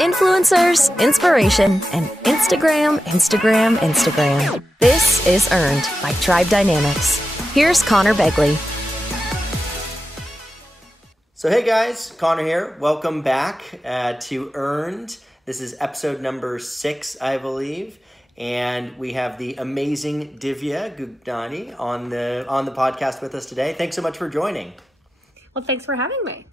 Influencers, inspiration, and Instagram. This is Earned by Tribe Dynamics. Here's Conor Begley. So hey guys, Conor here. Welcome back to Earned. This is episode number 6, I believe. And we have the amazing Divya Gugnani on the podcast with us today. Thanks so much for joining. Well, thanks for having me.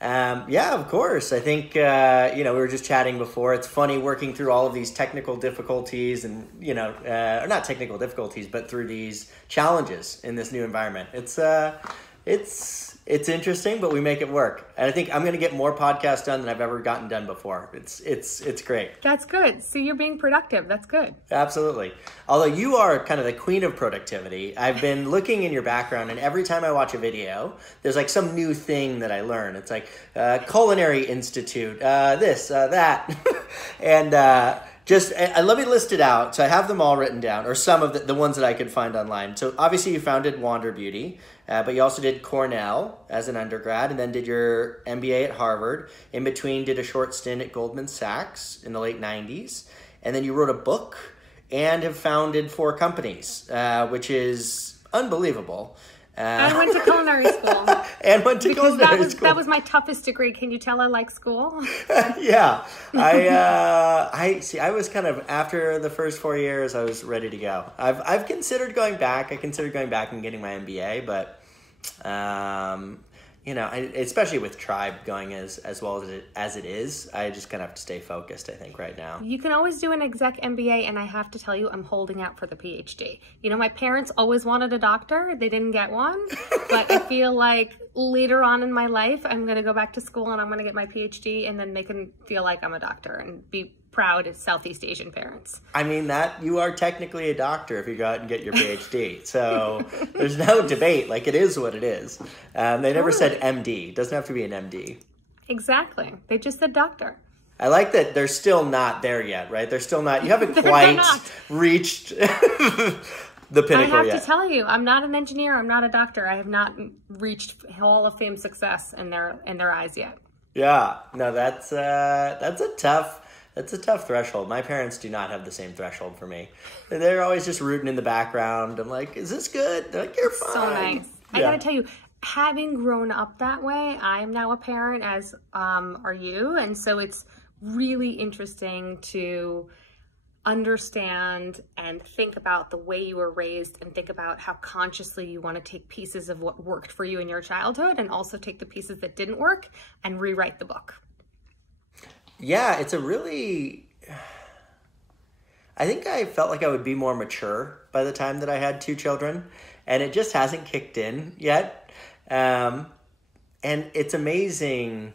Yeah, of course. I think, we were just chatting before. It's funny working through all of these technical difficulties and, or not technical difficulties, but through these challenges in this new environment. It's interesting, but we make it work. And I think I'm going to get more podcasts done than I've ever gotten done before. It's great. That's good. See, you're being productive. That's good. Absolutely. Although you are kind of the queen of productivity. I've been looking in your background, and every time I watch a video, there's like some new thing that I learn. It's like Culinary Institute, this, that. And let me list it out. So I have them all written down, or some of the ones that I could find online. So obviously you founded Wander Beauty, but you also did Cornell as an undergrad, and then did your M.B.A. at Harvard. In between, did a short stint at Goldman Sachs in the late 90s. And then you wrote a book and have founded 4 companies, which is unbelievable. I went to culinary school. And went to culinary school. That was my toughest degree. Can you tell I like school? Yeah. I was kind of, after the first 4 years, I was ready to go. I've considered going back. I considered going back and getting my M.B.A., but, especially with Tribe going as well as it is, I just kind of have to stay focused, I think, right now. You can always do an exec MBA, and I have to tell you, I'm holding out for the PhD. My parents always wanted a doctor. They didn't get one, but I feel like later on in my life, I'm going to go back to school and I'm going to get my PhD, and then they can feel like I'm a doctor and be proud as Southeast Asian parents. I mean, that you are technically a doctor if you go out and get your PhD. So there's no debate. Like, it is what it is. They never said MD. It doesn't have to be an MD. Exactly. They just said doctor. I like that they're still not there yet, right? They're still not. You haven't quite reached the pinnacle yet. I have to tell you, I'm not an engineer. I'm not a doctor. I have not reached Hall of Fame success in their eyes yet. Yeah. No, that's a tough threshold. My parents do not have the same threshold for me. They're always just rooting in the background. I'm like, is this good? They're like, you're fine. So nice. Yeah. I gotta tell you, having grown up that way, I'm now a parent, as are you. And so it's really interesting to understand and think about the way you were raised, and think about how consciously you want to take pieces of what worked for you in your childhood, and also take the pieces that didn't work and rewrite the book. Yeah, I think I felt like I would be more mature by the time that I had 2 children, and it just hasn't kicked in yet. And it's amazing,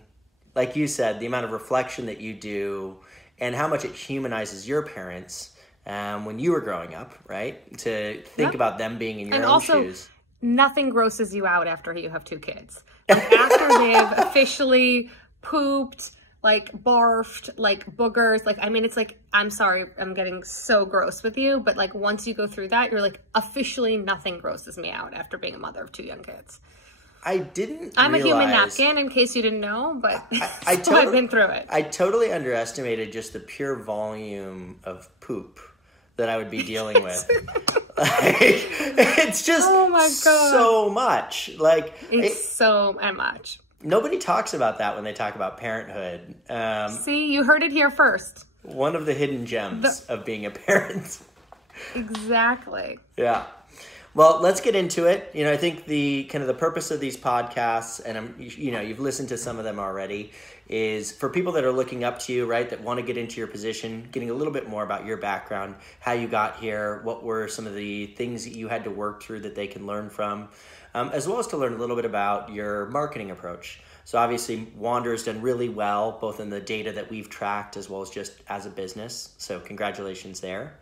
like you said, the amount of reflection that you do and how much it humanizes your parents when you were growing up, right? To think about them being in your own shoes. Nothing grosses you out after you have 2 kids. Like, after they've officially pooped, like barfed, like boogers, like, I mean, it's like, I'm sorry, I'm getting so gross with you, but like, once you go through that, you're like, officially nothing grosses me out after being a mother of 2 young kids. I'm a human napkin, in case you didn't know, but I've been through it. I totally underestimated just the pure volume of poop that I would be dealing with. Like, it's just oh my God. So much. Like, it's so much. Nobody talks about that when they talk about parenthood. See, you heard it here first. One of the hidden gems of being a parent. Exactly. Yeah. Well, let's get into it. I think the purpose of these podcasts, and you've listened to some of them already, is for people that are looking up to you, right, that want to get into your position, getting a little bit more about your background, how you got here, what were some of the things that you had to work through that they can learn from, as well as to learn a little bit about your marketing approach. So obviously, Wander's done really well, both in the data that we've tracked as well as just as a business. So congratulations there.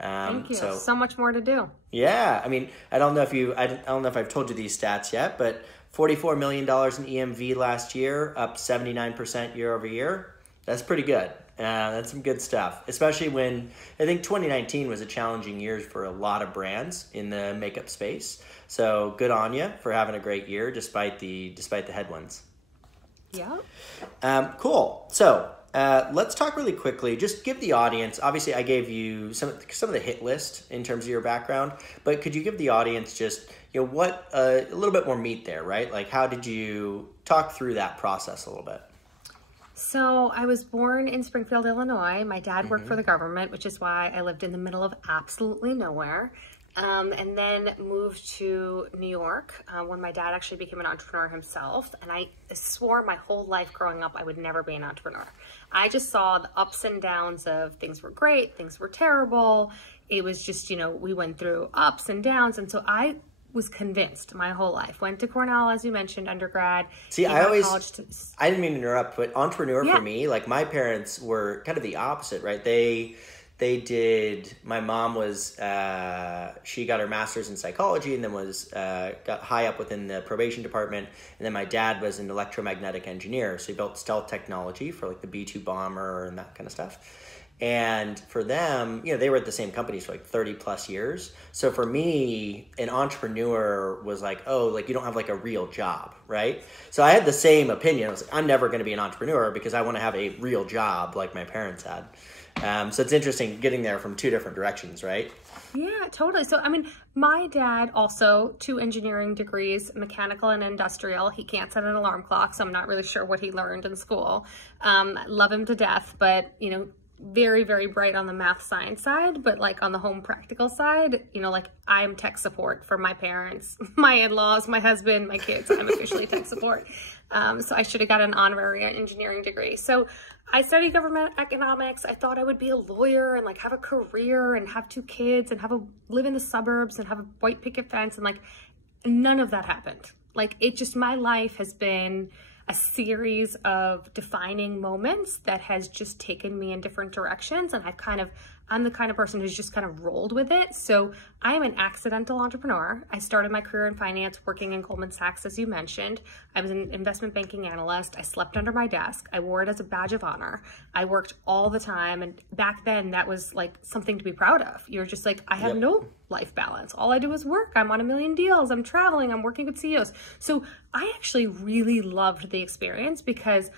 Thank you. So much more to do. Yeah, I mean, I don't know if I've told you these stats yet, but $44 million in EMV last year, up 79% year over year. That's pretty good. That's some good stuff, especially when I think 2019 was a challenging year for a lot of brands in the makeup space. So good on you for having a great year despite the headwinds. Yep. Cool. So let's talk really quickly. Just give the audience, obviously I gave you some of the hit list in terms of your background, but could you give the audience just, what a little bit more meat there, right? Like how did you talk through that process a little bit? So I was born in Springfield, Illinois. My dad worked for the government, which is why I lived in the middle of absolutely nowhere. And then moved to New York when my dad actually became an entrepreneur himself. And I swore my whole life growing up I would never be an entrepreneur. I just saw the ups and downs of things were great, things were terrible. It was just, we went through ups and downs. And so I was convinced my whole life. Went to Cornell, as you mentioned, undergrad. See, I didn't mean to interrupt, but entrepreneur for me, like my parents were kind of the opposite, right? My mom was, she got her master's in psychology and then got high up within the probation department. And then my dad was an electromagnetic engineer. So he built stealth technology for like the B-2 bomber and that kind of stuff. And for them, they were at the same companies for like 30 plus years. So for me, an entrepreneur was like, oh, like you don't have like a real job, right? So I had the same opinion. I was like, I'm never going to be an entrepreneur because I want to have a real job like my parents had. So it's interesting getting there from two different directions, right? Yeah, totally. So, my dad also 2 engineering degrees, mechanical and industrial. He can't set an alarm clock, so I'm not really sure what he learned in school. Love him to death, but, very, very bright on the math science side, but like on the home practical side, like I'm tech support for my parents, my in-laws, my husband, my kids. I'm officially tech support. So I should have got an honorary engineering degree. So I studied government economics. I thought I would be a lawyer and like have a career and have 2 kids and live in the suburbs and have a white picket fence. And like none of that happened. Like my life has been a series of defining moments that has just taken me in different directions. And I'm the kind of person who's just kind of rolled with it. So I am an accidental entrepreneur. I started my career in finance working in Goldman Sachs, as you mentioned. I was an investment banking analyst. I slept under my desk. I wore it as a badge of honor. I worked all the time. And back then that was like something to be proud of. You're just like, I have no life balance. All I do is work. I'm on a million deals. I'm traveling. I'm working with CEOs. So I actually really loved the experience because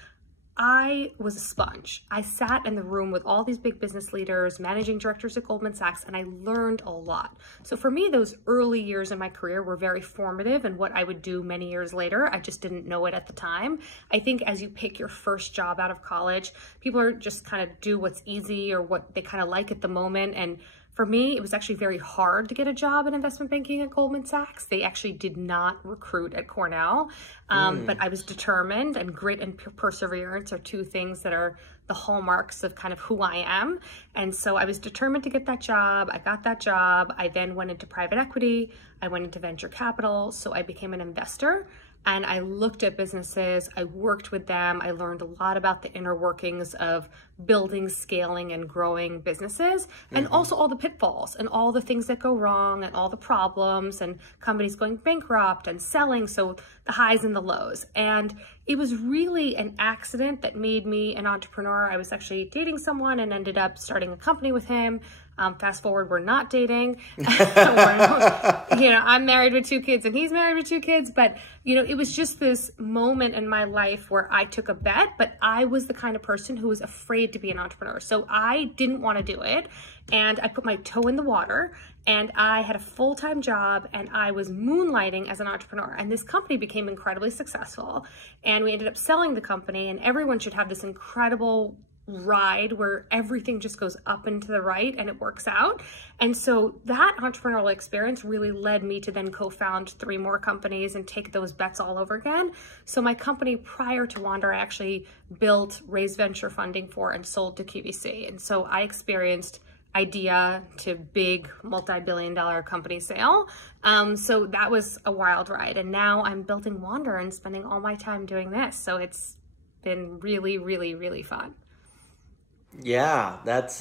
I was a sponge. I sat in the room with all these big business leaders, managing directors at Goldman Sachs, and I learned a lot. So for me, those early years in my career were very formative in what I would do many years later. I just didn't know it at the time. I think as you pick your first job out of college, people are just kind of do what's easy or what they kind of like at the moment. And for me, it was actually very hard to get a job in investment banking at Goldman Sachs. They actually did not recruit at Cornell, but I was determined, and grit and perseverance are 2 things that are the hallmarks of kind of who I am. And so I was determined to get that job. I got that job. I then went into private equity. I went into venture capital. So I became an investor. And I looked at businesses, I worked with them, I learned a lot about the inner workings of building, scaling, and growing businesses, and also all the pitfalls and all the things that go wrong and all the problems and companies going bankrupt and selling, so the highs and the lows. And it was really an accident that made me an entrepreneur. I was actually dating someone and ended up starting a company with him. Fast forward, we're not dating. I'm married with 2 kids and he's married with 2 kids. But, it was just this moment in my life where I took a bet, but I was the kind of person who was afraid to be an entrepreneur. So I didn't want to do it. And I put my toe in the water and I had a full-time job and I was moonlighting as an entrepreneur. And this company became incredibly successful. And we ended up selling the company, and everyone should have this incredible ride where everything just goes up and to the right and it works out. And so that entrepreneurial experience really led me to then co-found 3 more companies and take those bets all over again. So my company prior to Wander, I actually built, raised venture funding for, and sold to QVC. And so I experienced idea to big multi-billion-dollar company sale. So that was a wild ride. And now I'm building Wander and spending all my time doing this. So it's been really, really, really fun. Yeah, that's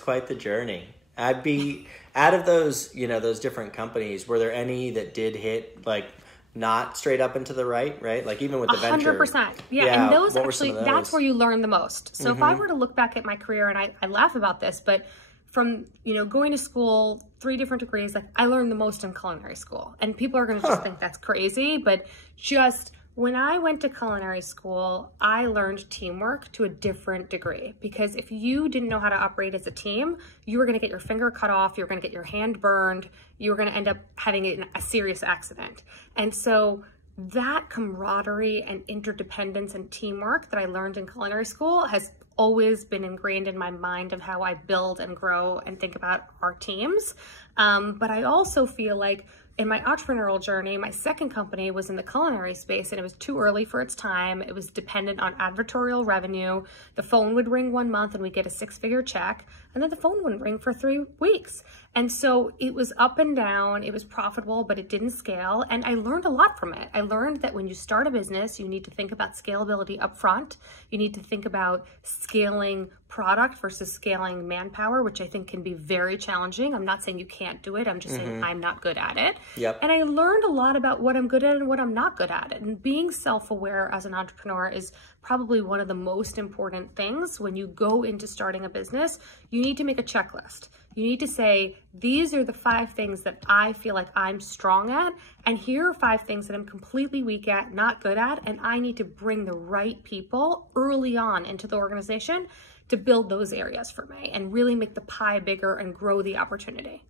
quite the journey. I'd be out of those, those different companies, were there any that did hit like not straight up and to the right? Like even with the venture. 100%. Yeah. And those actually, that's where you learn the most. So if I were to look back at my career, and I laugh about this, but from, going to school, 3 different degrees, like I learned the most in culinary school, and people are going to just think that's crazy, but just When I went to culinary school, I learned teamwork to a different degree, because if you didn't know how to operate as a team, you were going to get your finger cut off, you were going to get your hand burned, you were going to end up having a serious accident. And so that camaraderie and interdependence and teamwork that I learned in culinary school has always been ingrained in my mind of how I build and grow and think about our teams. But I also feel like in my entrepreneurial journey, my second company was in the culinary space, and it was too early for its time. It was dependent on advertorial revenue. The phone would ring one month and we'd get a 6-figure check, and then the phone wouldn't ring for 3 weeks. And so it was up and down. It was profitable, but it didn't scale. And I learned a lot from it. I learned that when you start a business, you need to think about scalability up front. You need to think about scaling product versus scaling manpower, which I think can be very challenging. I'm not saying you can't do it. I'm just saying I'm not good at it. Yep. And I learned a lot about what I'm good at and what I'm not good at. And being self-aware as an entrepreneur is probably one of the most important things. When you go into starting a business, you need to make a checklist. You need to say, these are the 5 things that I feel like I'm strong at, and here are 5 things that I'm completely weak at, not good at, and I need to bring the right people early on into the organization to build those areas for me and really make the pie bigger and grow the opportunity.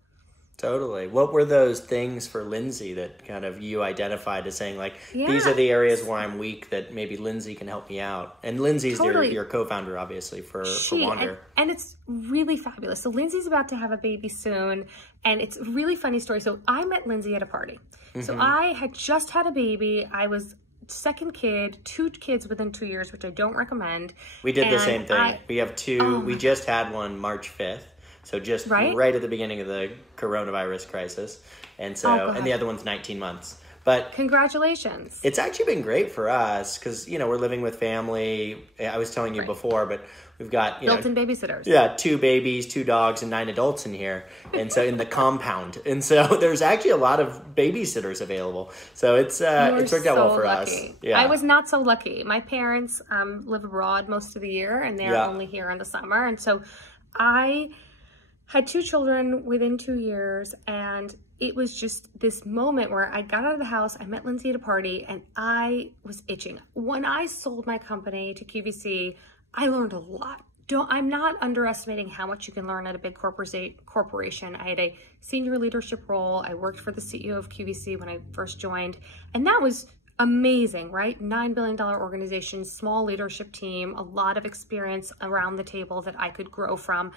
Totally. What were those things for Lindsay that kind of you identified as saying, like, these are the areas where I'm weak that maybe Lindsay can help me out? And Lindsay's your co-founder, obviously, for Wander. And it's really fabulous. So Lindsay's about to have a baby soon, and it's a really funny story. So I met Lindsay at a party. So I had just had a baby. I was second kid, 2 kids within 2 years, which I don't recommend. We did the same thing. We have 2. We just had one March 5th. So just right at the beginning of the coronavirus crisis. And so, and the other one's 19 months. But congratulations. It's actually been great for us because, you know, we're living with family. I was telling you before, but we've got, built-in babysitters. Yeah, 2 babies, 2 dogs, and 9 adults in here. And so in the compound. And so there's actually a lot of babysitters available. So it's worked out well for us. Yeah. I was not so lucky. My parents live abroad most of the year, and they're only here in the summer. And so I had 2 children within 2 years, and it was just this moment where I got out of the house, I met Lindsay at a party, and I was itching. When I sold my company to QVC, I learned a lot. I'm not underestimating how much you can learn at a big corporation. I had a senior leadership role. I worked for the CEO of QVC when I first joined, and that was amazing, right? $9 billion organization, small leadership team, a lot of experience around the table that I could grow from.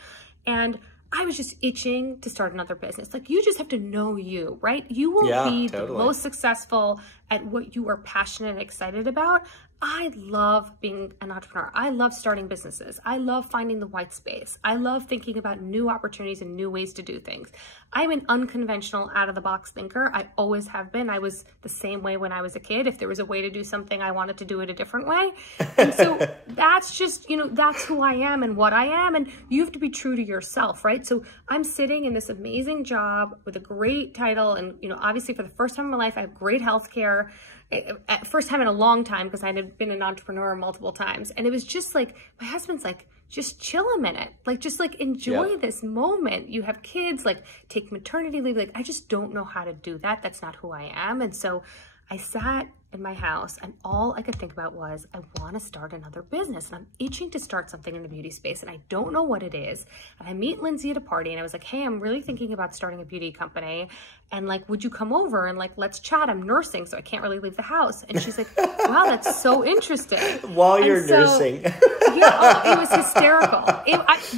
And I was just itching to start another business. Like, you just have to know you, right? You will be the most successful at what you are passionate and excited about. I love being an entrepreneur. I love starting businesses. I love finding the white space. I love thinking about new opportunities and new ways to do things. I'm an unconventional, out-of-the-box thinker. I always have been. I was the same way when I was a kid. If there was a way to do something, I wanted to do it a different way. And so that's just, that's who I am and what I am. And you have to be true to yourself, right? So I'm sitting in this amazing job with a great title. And, obviously for the first time in my life, I have great health care. First time in a long time, because I had been an entrepreneur multiple times. And it was just like, my husband's like, just chill a minute. Like, just like enjoy this moment. You have kids, like take maternity leave. Like, I just don't know how to do that. That's not who I am. And so I sat in my house, and all I could think about was, I want to start another business, and I'm itching to start something in the beauty space, and I don't know what it is. And I meet Lindsay at a party, and I was like, hey, I'm really thinking about starting a beauty company, and like, would you come over and like, let's chat? I'm nursing, so I can't really leave the house. And she's like, wow, that's so interesting. While you're nursing. It was hysterical.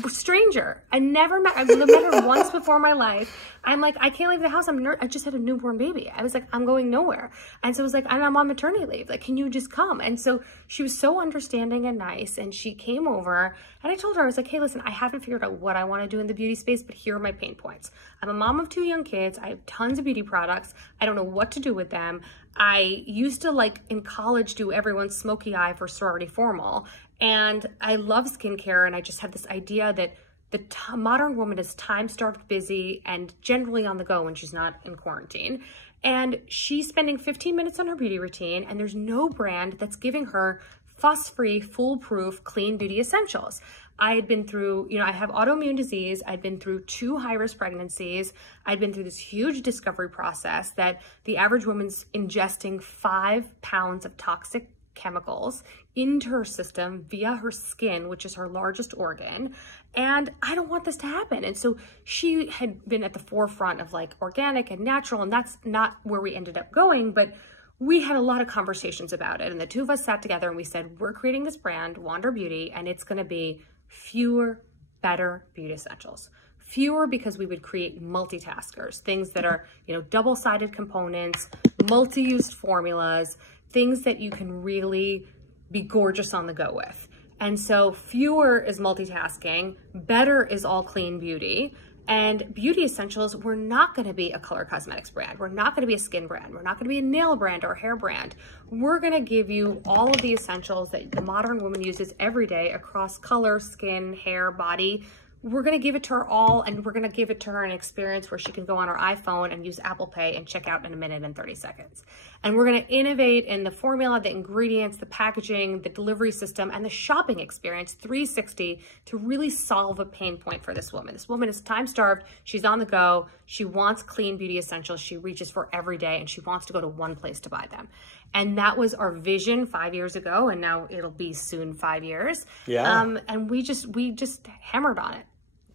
Stranger. I never met her once before in my life. I'm like, I can't leave the house. I just had a newborn baby. I was like, I'm going nowhere. And so I was like, I'm on maternity leave. Like, can you just come? And so she was so understanding and nice. And she came over, and I told her, I was like, hey, listen, I haven't figured out what I want to do in the beauty space, but here are my pain points. I'm a mom of 2 young kids. I have tons of beauty products. I don't know what to do with them. I used to, like, in college, do everyone's smoky eye for sorority formal. And I love skincare. And I just had this idea that the modern woman is time-starved, busy, and generally on the go when she's not in quarantine. And she's spending 15 minutes on her beauty routine, and there's no brand that's giving her fuss-free, foolproof, clean beauty essentials. I had been through, I have autoimmune disease. I'd been through 2 high-risk pregnancies. I'd been through this huge discovery process that the average woman's ingesting 5 pounds of toxic chemicals into her system via her skin, which is her largest organ. And I don't want this to happen. And so she had been at the forefront of like organic and natural, and that's not where we ended up going, but we had a lot of conversations about it. And the 2 of us sat together and we said, we're creating this brand, Wander Beauty, and it's going to be fewer, better beauty essentials. Fewer because we would create multitaskers, things that are, double-sided components, multi-used formulas, things that you can really be gorgeous on the go with. And so fewer is multitasking, better is all clean beauty. And beauty essentials, we're not going to be a color cosmetics brand. We're not going to be a skin brand. We're not going to be a nail brand or a hair brand. We're going to give you all of the essentials that the modern woman uses every day across color, skin, hair, body. We're going to give it to her all, and we're going to give it to her an experience where she can go on her iPhone and use Apple Pay and check out in a minute and 30 seconds. And we're going to innovate in the formula, the ingredients, the packaging, the delivery system, and the shopping experience 360 to really solve a pain point for this woman. This woman is time-starved. She's on the go. She wants clean beauty essentials. She reaches for every day, and she wants to go to one place to buy them. And that was our vision 5 years ago, and now it'll be soon 5 years. Yeah. And we just hammered on it.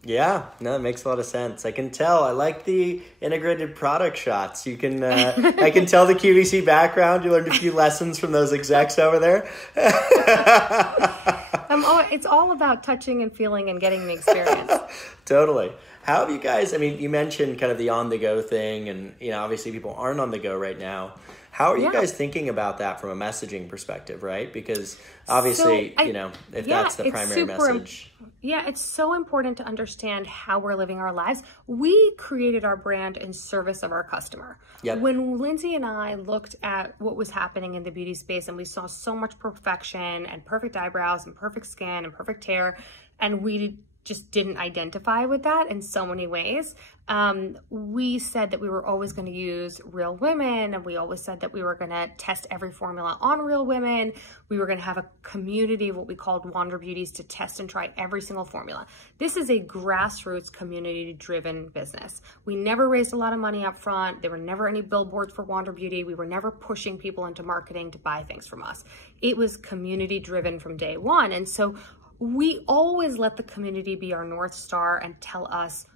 Yeah, no, that makes a lot of sense. I can tell. I like the integrated product shots. You can, I can tell the QVC background. You learned a few lessons from those execs over there. It's all about touching and feeling and getting the experience. Totally. How have you guys, you mentioned kind of the on-the-go thing, and, obviously people aren't on the go right now. How are you guys thinking about that from a messaging perspective, right? Because obviously, if that's the primary message. Yeah, it's so important to understand how we're living our lives. We created our brand in service of our customer. Yep. When Lindsay and I looked at what was happening in the beauty space and we saw so much perfection and perfect eyebrows and perfect skin and perfect hair, and we just didn't identify with that in so many ways. We said that we were always going to use real women, and we always said that we were going to test every formula on real women. We were going to have a community of what we called Wander Beauties to test and try every single formula. This is a grassroots, community-driven business. We never raised a lot of money up front. There were never any billboards for Wander Beauty. We were never pushing people into marketing to buy things from us. It was community-driven from day one. And so we always let the community be our North Star and tell us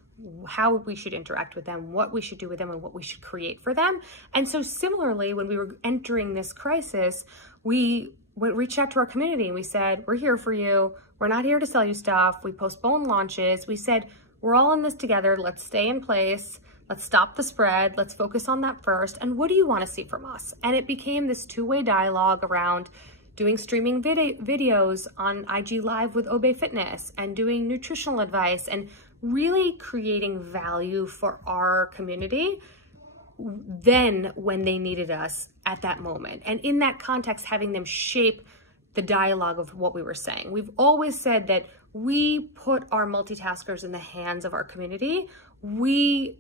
how we should interact with them, what we should do with them, and what we should create for them. And so similarly, when we were entering this crisis, we reached out to our community and we said, we're here for you. We're not here to sell you stuff. We postponed launches. We said, we're all in this together. Let's stay in place. Let's stop the spread. Let's focus on that first. And what do you want to see from us? And it became this two-way dialogue around doing streaming videos on IG Live with Obey Fitness and doing nutritional advice and really creating value for our community then when they needed us at that moment. And in that context, having them shape the dialogue of what we were saying. We've always said that we put our multitaskers in the hands of our community. We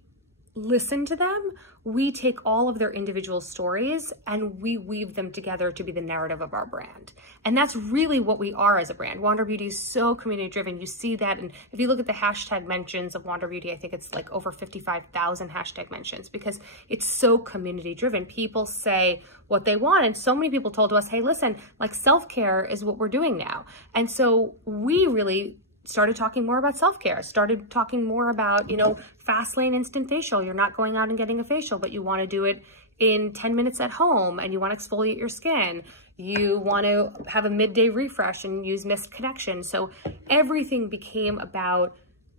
listen to them. We take all of their individual stories and we weave them together to be the narrative of our brand. And that's really what we are as a brand. Wander Beauty is so community driven. You see that. And if you look at the hashtag mentions of Wander Beauty, I think it's like over 55,000 hashtag mentions because it's so community driven. People say what they want. And so many people told us, hey, listen, like self-care is what we're doing now. And so we really started talking more about self-care, started talking more about, fast lane instant facial. You're not going out and getting a facial, but you want to do it in 10 minutes at home and you want to exfoliate your skin. You want to have a midday refresh and use Mist Connection. So everything became about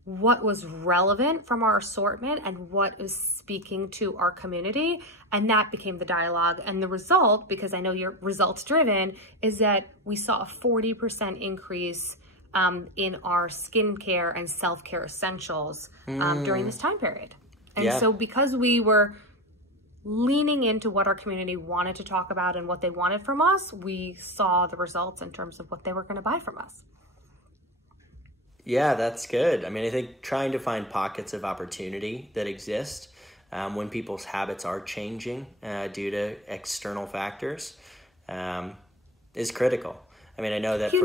what was relevant from our assortment and what is speaking to our community. And that became the dialogue. And the result, because I know you're results driven, is that we saw a 40% increase in our skincare and self-care essentials during this time period. And so because we were leaning into what our community wanted to talk about and what they wanted from us, we saw the results in terms of what they were going to buy from us. Yeah, that's good. I think trying to find pockets of opportunity that exist when people's habits are changing due to external factors is critical. I mean, I know that you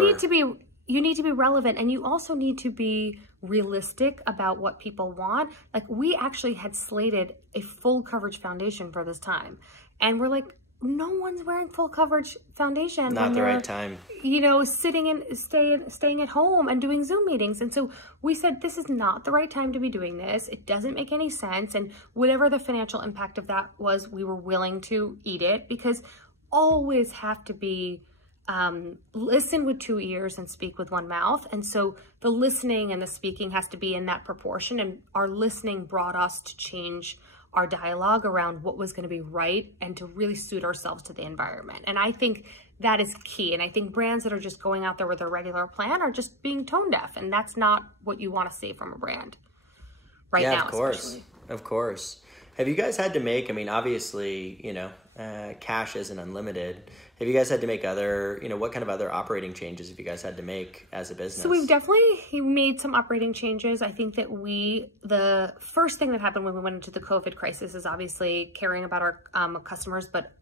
need to be relevant, and you also need to be realistic about what people want. Like, we actually had slated a full coverage foundation for this time, and we're like, no one's wearing full coverage foundation. Not the right time. You know, staying at home and doing Zoom meetings. And so we said, this is not the right time to be doing this. It doesn't make any sense. And whatever the financial impact of that was, we were willing to eat it, because always have to be listen with two ears and speak with one mouth. And so the listening and the speaking has to be in that proportion. And our listening brought us to change our dialogue around what was going to be right and to really suit ourselves to the environment. And I think that is key. And I think brands that are just going out there with their regular plan are just being tone deaf. And that's not what you want to see from a brand right now. Of course. Especially. Of course. Have you guys had to make, I mean, obviously, you know, cash isn't unlimited. Have you guys had to make other, you know, what kind of other operating changes have you guys had to make as a business? So we've definitely made some operating changes. I think that the first thing that happened when we went into the COVID crisis is obviously caring about our customers, but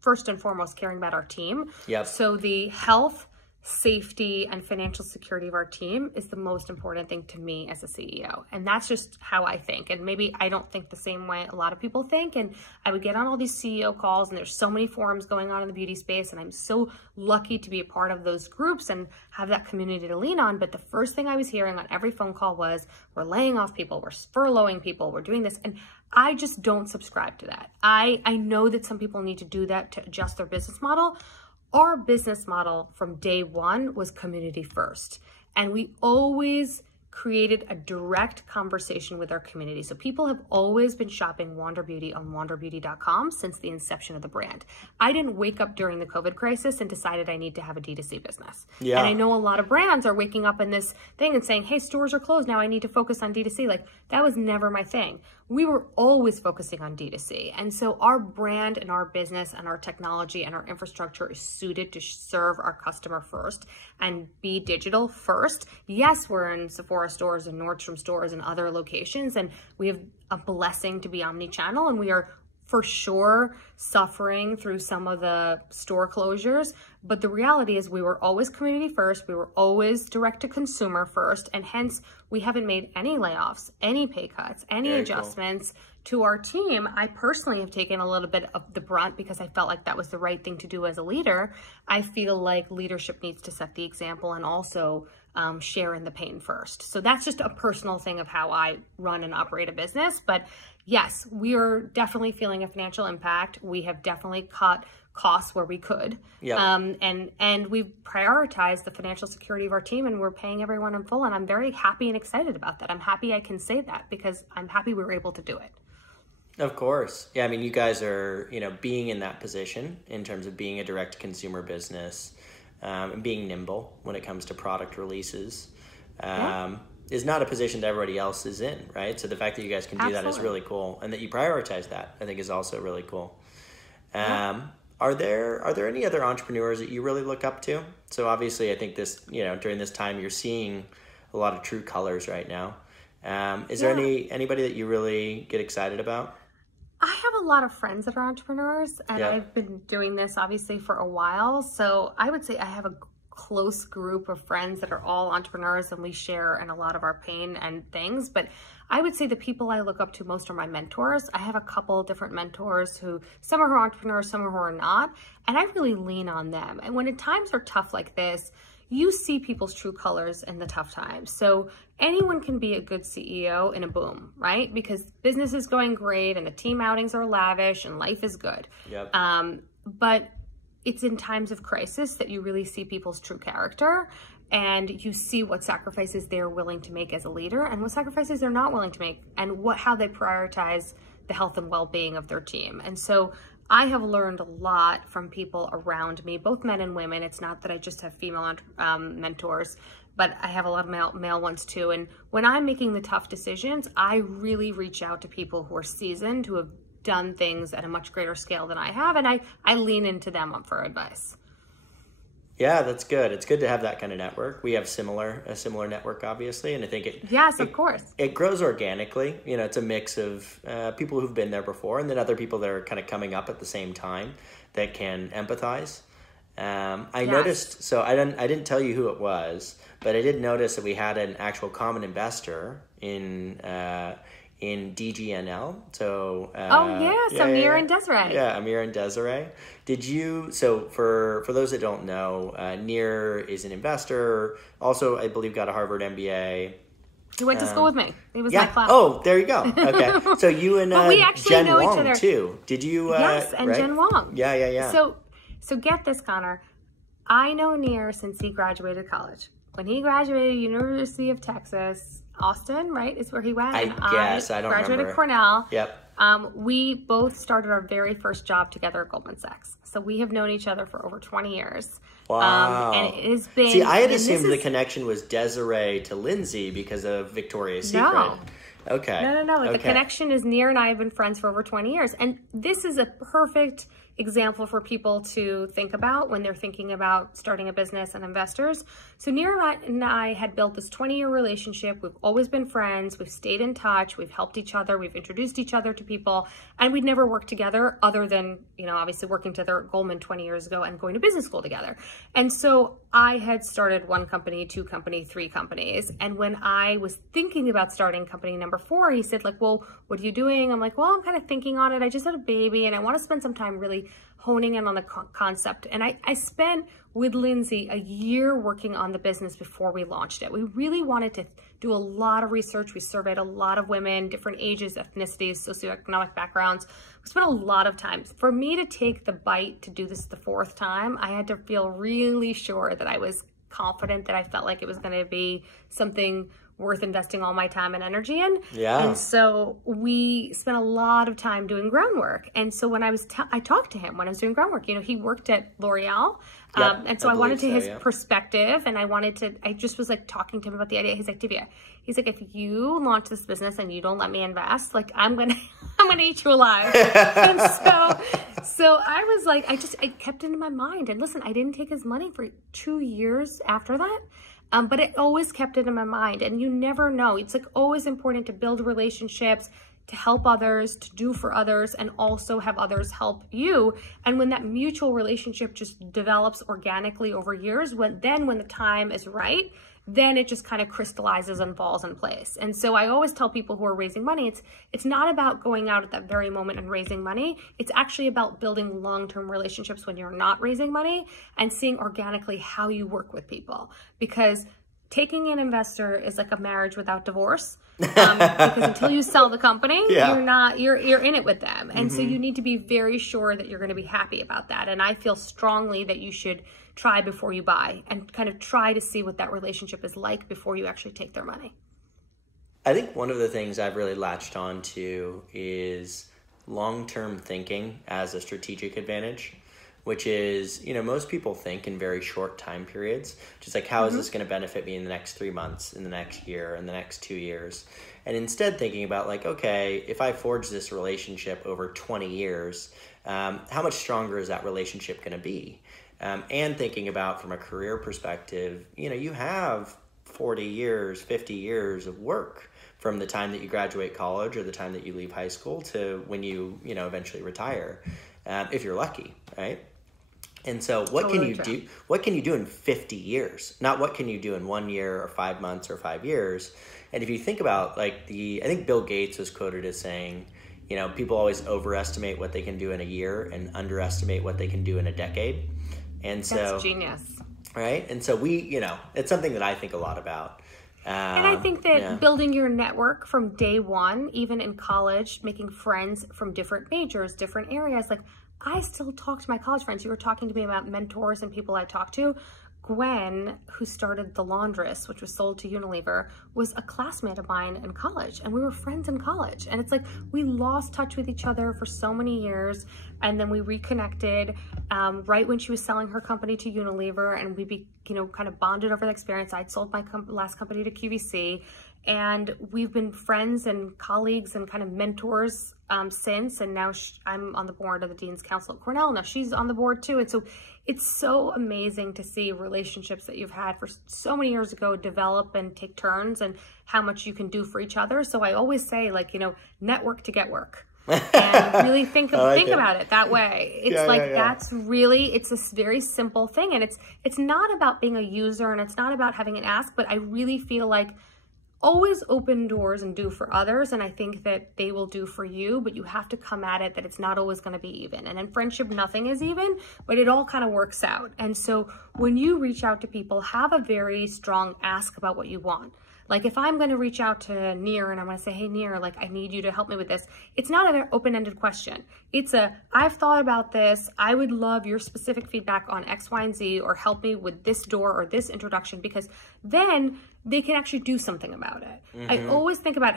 first and foremost, caring about our team. Yep. So the health, safety, and financial security of our team is the most important thing to me as a CEO. And that's just how I think. And maybe I don't think the same way a lot of people think. And I would get on all these CEO calls, and there's so many forums going on in the beauty space. And I'm so lucky to be a part of those groups and have that community to lean on. But the first thing I was hearing on every phone call was, we're laying off people, we're furloughing people, we're doing this. And I just don't subscribe to that. I know that some people need to do that to adjust their business model. Our business model from day one was community first. And we always created a direct conversation with our community. So people have always been shopping Wander Beauty on wanderbeauty.com since the inception of the brand. I didn't wake up during the COVID crisis and decided I need to have a D2C business. Yeah. And I know a lot of brands are waking up in this thing and saying, hey, stores are closed now, I need to focus on D2C. Like, that was never my thing. We were always focusing on D2C. And so our brand and our business and our technology and our infrastructure is suited to serve our customer first and be digital first. Yes, we're in Sephora stores and Nordstrom stores and other locations, and we have a blessing to be omni-channel, and we are for sure suffering through some of the store closures. But the reality is we were always community first. We were always direct to consumer first. And hence we haven't made any layoffs, any pay cuts, any adjustments to our team. I personally have taken a little bit of the brunt because I felt like that was the right thing to do as a leader. I feel like leadership needs to set the example and also share in the pain first. So that's just a personal thing of how I run and operate a business. But yes, we are definitely feeling a financial impact. We have definitely cut costs where we could. Yep. And we've prioritized the financial security of our team, and we're paying everyone in full. And I'm very happy and excited about that. I'm happy I can say that because I'm happy we were able to do it. Of course. Yeah, I mean, you guys are, you know, being in that position in terms of being a direct consumer business and being nimble when it comes to product releases. Is not a position that everybody else is in, right? So the fact that you guys can do that is really cool, and that you prioritize that, I think, is also really cool. Are there any other entrepreneurs that you really look up to? So obviously, I think this, you know, during this time, you're seeing a lot of true colors right now. Is there anybody that you really get excited about? I have a lot of friends that are entrepreneurs, and I've been doing this obviously for a while. So I would say I have a close group of friends that are all entrepreneurs, and we share in a lot of our pain and things. But I would say the people I look up to most are my mentors. I have a couple different mentors who, some are entrepreneurs, some are not, and I really lean on them. And when times are tough like this, you see people's true colors in the tough times. So anyone can be a good CEO in a boom, right? Because business is going great and the team outings are lavish and life is good. Yep. But it's in times of crisis that you really see people's true character, and you see what sacrifices they're willing to make as a leader and what sacrifices they're not willing to make, and how they prioritize the health and well-being of their team. And so I have learned a lot from people around me, both men and women. It's not that I just have female mentors, but I have a lot of male ones too. And when I'm making the tough decisions, I really reach out to people who are seasoned, who have done things at a much greater scale than I have, and I lean into them for advice. Yeah, that's good. It's good to have that kind of network. We have a similar network, obviously, and I think of course. It grows organically. You know, it's a mix of people who've been there before, and then other people that are kind of coming up at the same time that can empathize. I noticed, so I didn't tell you who it was, but I did notice that we had an actual common investor in DGNL. So Amir and Desiree. Yeah, Amir and Desiree. Did you? So for those that don't know, Nir is an investor. Also, I believe got a Harvard MBA. He went to school with me. He was my class. Oh, there you go. Okay, so you and but we actually Jen know Wong each other too. Did you? Yes, and right? Jen Wong. Yeah. So get this, Connor. I know Nir since he graduated college. When he graduated University of Texas, Austin, right, is where he went. I guess. I don't remember. Graduated Cornell. Yep. We both started our very first job together at Goldman Sachs. So we have known each other for over 20 years. Wow. And it has been... See, I had assumed the connection was Desiree to Lindsay because of Victoria's Secret. No. Okay. No. Okay. The connection is Nir and I have been friends for over 20 years. And this is a perfect example for people to think about when they're thinking about starting a business and investors. So Nir and I had built this 20-year relationship. We've always been friends. We've stayed in touch. We've helped each other. We've introduced each other to people. And we'd never worked together other than, obviously working together at Goldman 20 years ago and going to business school together. And so I had started 1 company, 2 companies, 3 companies. And when I was thinking about starting company number 4, he said, well, what are you doing? I'm like, well, I'm kind of thinking on it. I just had a baby and I want to spend some time really honing in on the concept. And I spent with Lindsay a year working on the business before we launched it. We really wanted to do a lot of research. We surveyed a lot of women, different ages, ethnicities, socioeconomic backgrounds. We spent a lot of time. For me to take the bite to do this the 4th time, I had to feel really sure that I was confident, that I felt like it was going to be something worth investing all my time and energy in. Yeah. And so we spent a lot of time doing groundwork. And so when I talked to him when I was doing groundwork, he worked at L'Oreal. And so I wanted to his perspective, and I just was like talking to him about the idea. He's like, Divya, he's like, if you launch this business and you don't let me invest, like I'm going to eat you alive. And so I was like, I kept it in my mind. And listen, I didn't take his money for 2 years after that. But it always kept it in my mind, and you never know. It's like always important to build relationships, to help others, to do for others, and also have others help you. And when that mutual relationship just develops organically over years, when the time is right, then it just kind of crystallizes and falls in place. And so I always tell people who are raising money, it's not about going out at that very moment and raising money. It's actually about building long-term relationships when you're not raising money and seeing organically how you work with people. Because taking an investor is like a marriage without divorce. Because until you sell the company, you're in it with them. And so you need to be very sure that you're going to be happy about that. And I feel strongly that you should try before you buy and kind of try to see what that relationship is like before you actually take their money. I think one of the things I've really latched on to is long-term thinking as a strategic advantage, which is, most people think in very short time periods, just like, how is this going to benefit me in the next 3 months, in the next year, in the next 2 years? And instead thinking about like, okay, if I forge this relationship over 20 years, how much stronger is that relationship going to be? And thinking about from a career perspective, you have 40 years, 50 years of work from the time that you graduate college or the time that you leave high school to when you eventually retire, if you're lucky, right? And so what can you do? What can you do in 50 years? Not what can you do in 1 year or 5 months or 5 years. And if you think about I think Bill Gates was quoted as saying, people always overestimate what they can do in a year and underestimate what they can do in a decade. And so that's genius. Right? And so it's something that I think a lot about. And I think that building your network from day one, even in college, making friends from different majors, different areas, like I still talk to my college friends. You were talking to me about mentors and people I talk to. Gwen, who started The Laundress, which was sold to Unilever, was a classmate of mine in college, and we were friends in college. And it's like we lost touch with each other for so many years, and then we reconnected right when she was selling her company to Unilever, and we kind of bonded over the experience. I'd sold my last company to QVC, and we've been friends and colleagues and kind of mentors since. And now I'm on the board of the Dean's Council at Cornell. Now she's on the board too. And so it's so amazing to see relationships that you've had for so many years ago develop and take turns, and how much you can do for each other. So I always say, network to get work. And really think it. about it that way. It's that's really, it's a very simple thing. And it's not about being a user, and it's not about having an ask, but I really feel like always open doors and do for others. And I think that they will do for you, but you have to come at it that it's not always going to be even. And in friendship, nothing is even, but it all kind of works out. And so when you reach out to people, have a very strong ask about what you want. Like if I'm going to reach out to Nir and I'm going to say, hey, Nir, like I need you to help me with this. It's not an open-ended question. It's I've thought about this. I would love your specific feedback on X, Y, and Z, or help me with this door or this introduction, because then they can actually do something about it. I always think about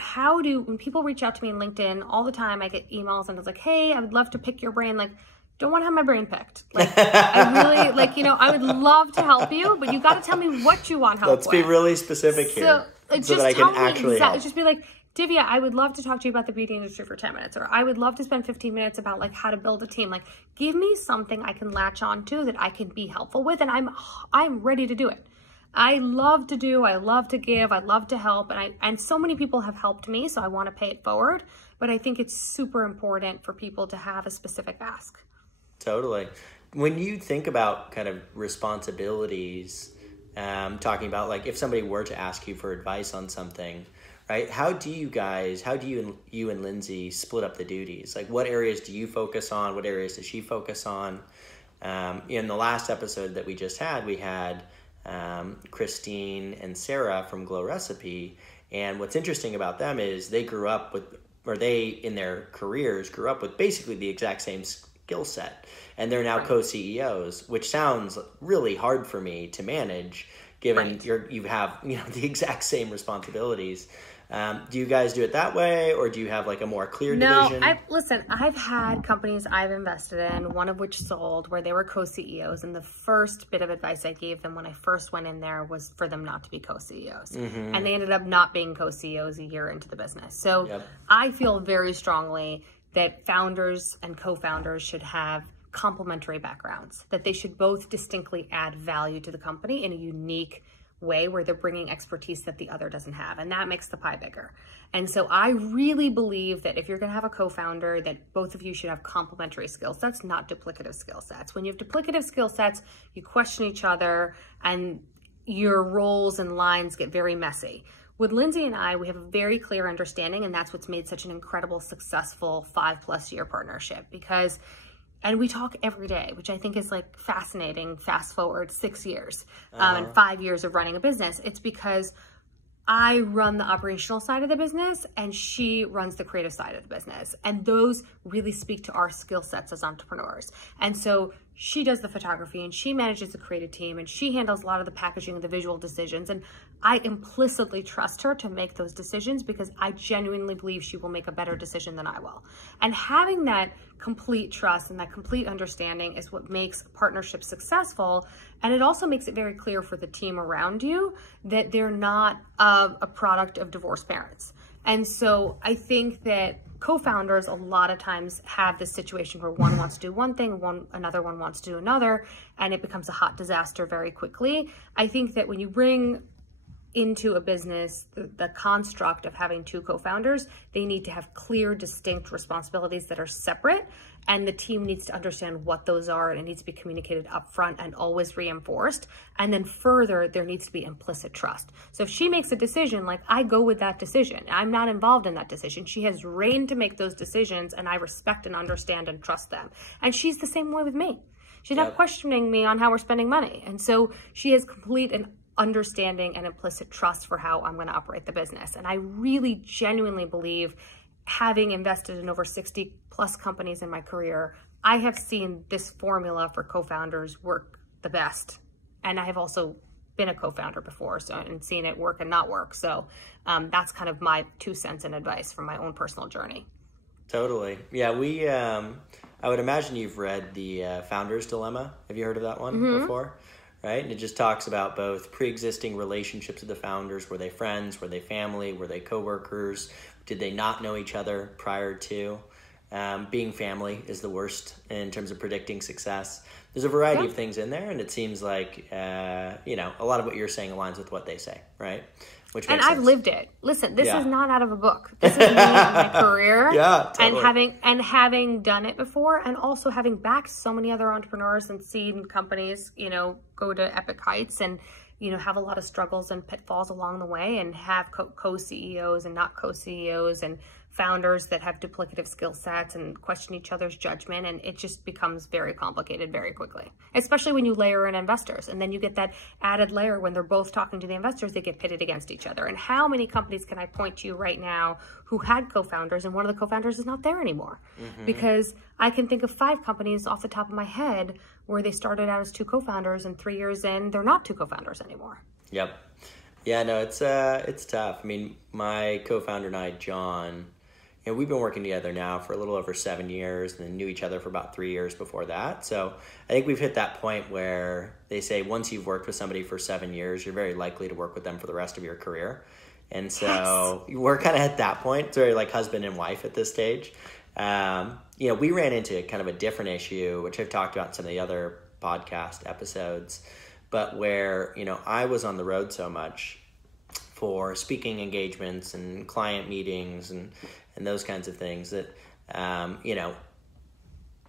when people reach out to me in LinkedIn all the time, I get emails and it's like, hey, I would love to pick your brain. Like, don't want to have my brain picked. Like, I really, like, I would love to help you, but you got to tell me what you want help with. Let's be really specific here so that I can actually help. Just be like, Divya, I would love to talk to you about the beauty industry for 10 minutes, or I would love to spend 15 minutes about like how to build a team. Like, give me something I can latch on to that I can be helpful with, and I'm ready to do it. I love to give, I love to help, and so many people have helped me, so I want to pay it forward. But I think it's super important for people to have a specific ask. Totally. When you think about kind of responsibilities, talking about like if somebody were to ask you for advice on something, right? How do you and Lindsay split up the duties? Like what areas do you focus on? What areas does she focus on? In the last episode that we just had, we had Christine and Sarah from Glow Recipe. And what's interesting about them is they in their careers grew up with basically the exact same skill set, and they're now co-CEOs, which sounds really hard for me to manage given you have the exact same responsibilities. Do you guys do it that way, or do you have like a more clear division? Listen, I've had companies I've invested in, one of which sold, where they were co-CEOs, and the first bit of advice I gave them when I first went in there was for them not to be co-CEOs. And they ended up not being co-CEOs a year into the business. So I feel very strongly that founders and co-founders should have complementary backgrounds, that they should both distinctly add value to the company in a unique way where they're bringing expertise that the other doesn't have, and that makes the pie bigger. And so I really believe that if you're going to have a co-founder, that both of you should have complementary skill sets, not duplicative skill sets. When you have duplicative skill sets, you question each other and your roles and lines get very messy. With Lindsay and I, we have a very clear understanding, and that's what's made such an incredible, successful 5+ year partnership, and we talk every day, which I think is like fascinating. Fast forward 6 years and 5 years of running a business. It's because I run the operational side of the business and she runs the creative side of the business. And those really speak to our skill sets as entrepreneurs. And so she does the photography and she manages the creative team and she handles a lot of the packaging and the visual decisions. And I implicitly trust her to make those decisions because I genuinely believe she will make a better decision than I will. And having that complete trust and that complete understanding is what makes a partnership successful. And it also makes it very clear for the team around you that they're not a product of divorced parents. And so I think that co-founders a lot of times have this situation where one wants to do one thing, another one wants to do another, and it becomes a hot disaster very quickly. I think that when you bring into a business the construct of having two co-founders, they need to have clear, distinct responsibilities that are separate, and the team needs to understand what those are, and it needs to be communicated upfront and always reinforced. And then further, there needs to be implicit trust. So if she makes a decision, like I go with that decision. I'm not involved in that decision. She has reign to make those decisions, and I respect and understand and trust them. And she's the same way with me. She's not questioning me on how we're spending money. And so she has complete and understanding and implicit trust for how I'm going to operate the business. And I really genuinely believe, having invested in over 60+ companies in my career, I have seen this formula for co-founders work the best. And I have also been a co-founder before, and seen it work and not work. So that's kind of my 2 cents in advice from my own personal journey. Totally. Yeah, I would imagine you've read the Founder's Dilemma. Have you heard of that one before? Right? And it just talks about both pre-existing relationships of the founders. Were they friends? Were they family? Were they coworkers? Did they not know each other prior to? Being family is the worst in terms of predicting success. There's a variety of things in there, and it seems like, a lot of what you're saying aligns with what they say, right? Which makes sense. I've lived it. Listen, this is not out of a book. This is me in my career. Yeah, totally. And having done it before, and also having backed so many other entrepreneurs and seen companies, go to epic heights and, have a lot of struggles and pitfalls along the way, and have co-CEOs and not co-CEOs and founders that have duplicative skill sets and question each other's judgment. And it just becomes very complicated very quickly, especially when you layer in investors. And then you get that added layer when they're both talking to the investors, they get pitted against each other. And how many companies can I point to right now who had co-founders and one of the co-founders is not there anymore? Because I can think of 5 companies off the top of my head where they started out as 2 co-founders, and 3 years in, they're not 2 co-founders anymore. Yep. Yeah, no, it's tough. I mean, my co-founder and I, John, we've been working together now for a little over 7 years, and then knew each other for about 3 years before that. So I think we've hit that point where they say once you've worked with somebody for 7 years, you're very likely to work with them for the rest of your career. And so we're kind of at that point. It's very like husband and wife at this stage. We ran into kind of a different issue, which I've talked about in some of the other podcast episodes, but where, I was on the road so much for speaking engagements and client meetings and those kinds of things that,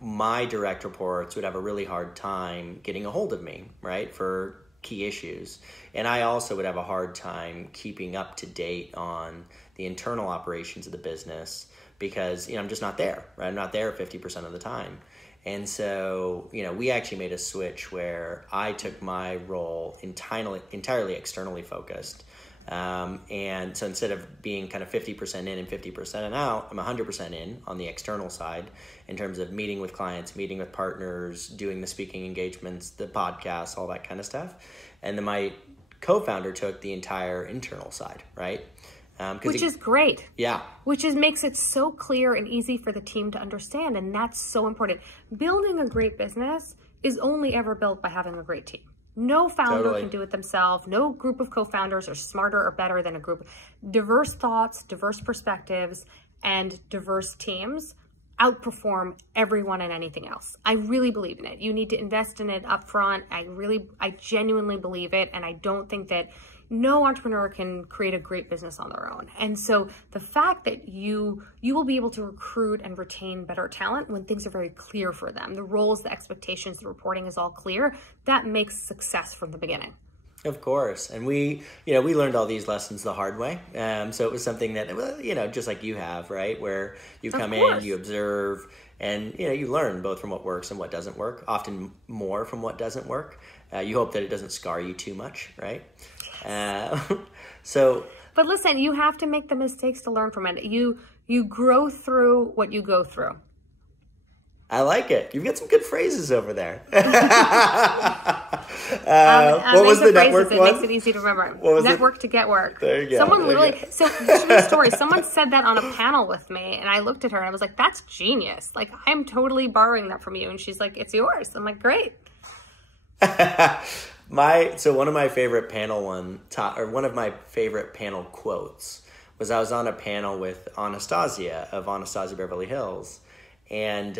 my direct reports would have a really hard time getting a hold of me, right, for key issues. And I also would have a hard time keeping up to date on the internal operations of the business because, I'm just not there, right? I'm not there 50% of the time. And so, we actually made a switch where I took my role entirely externally focused. And so instead of being kind of 50% in and 50% out, I'm 100% in on the external side in terms of meeting with clients, meeting with partners, doing the speaking engagements, the podcasts, all that kind of stuff. And then my co-founder took the entire internal side, right? Which is great. Yeah. Which makes it so clear and easy for the team to understand. And that's so important. Building a great business is only ever built by having a great team. No founder can do it themselves. No group of co-founders are smarter or better than a group. Diverse thoughts, diverse perspectives, and diverse teams outperform everyone and anything else. I really believe in it. You need to invest in it upfront. I genuinely believe it. And I don't think that no entrepreneur can create a great business on their own. And so the fact that you will be able to recruit and retain better talent when things are very clear for them, the roles, the expectations, the reporting is all clear, that makes success from the beginning. Of course. And we learned all these lessons the hard way. So it was something that, just like you have, right? Where you come in, you observe, and, you learn both from what works and what doesn't work, often more from what doesn't work. You hope that it doesn't scar you too much, right? But listen, you have to make the mistakes to learn from it. You grow through what you go through. I like it. You've got some good phrases over there. What was the network one? It makes it easy to remember. Network to get work. There you go. Someone true story. Someone said that on a panel with me, and I looked at her and I was like, "That's genius! Like, I'm totally borrowing that from you." And she's like, "It's yours." I'm like, "Great." One of my favorite one of my favorite panel quotes was I was on a panel with Anastasia of Anastasia Beverly Hills, and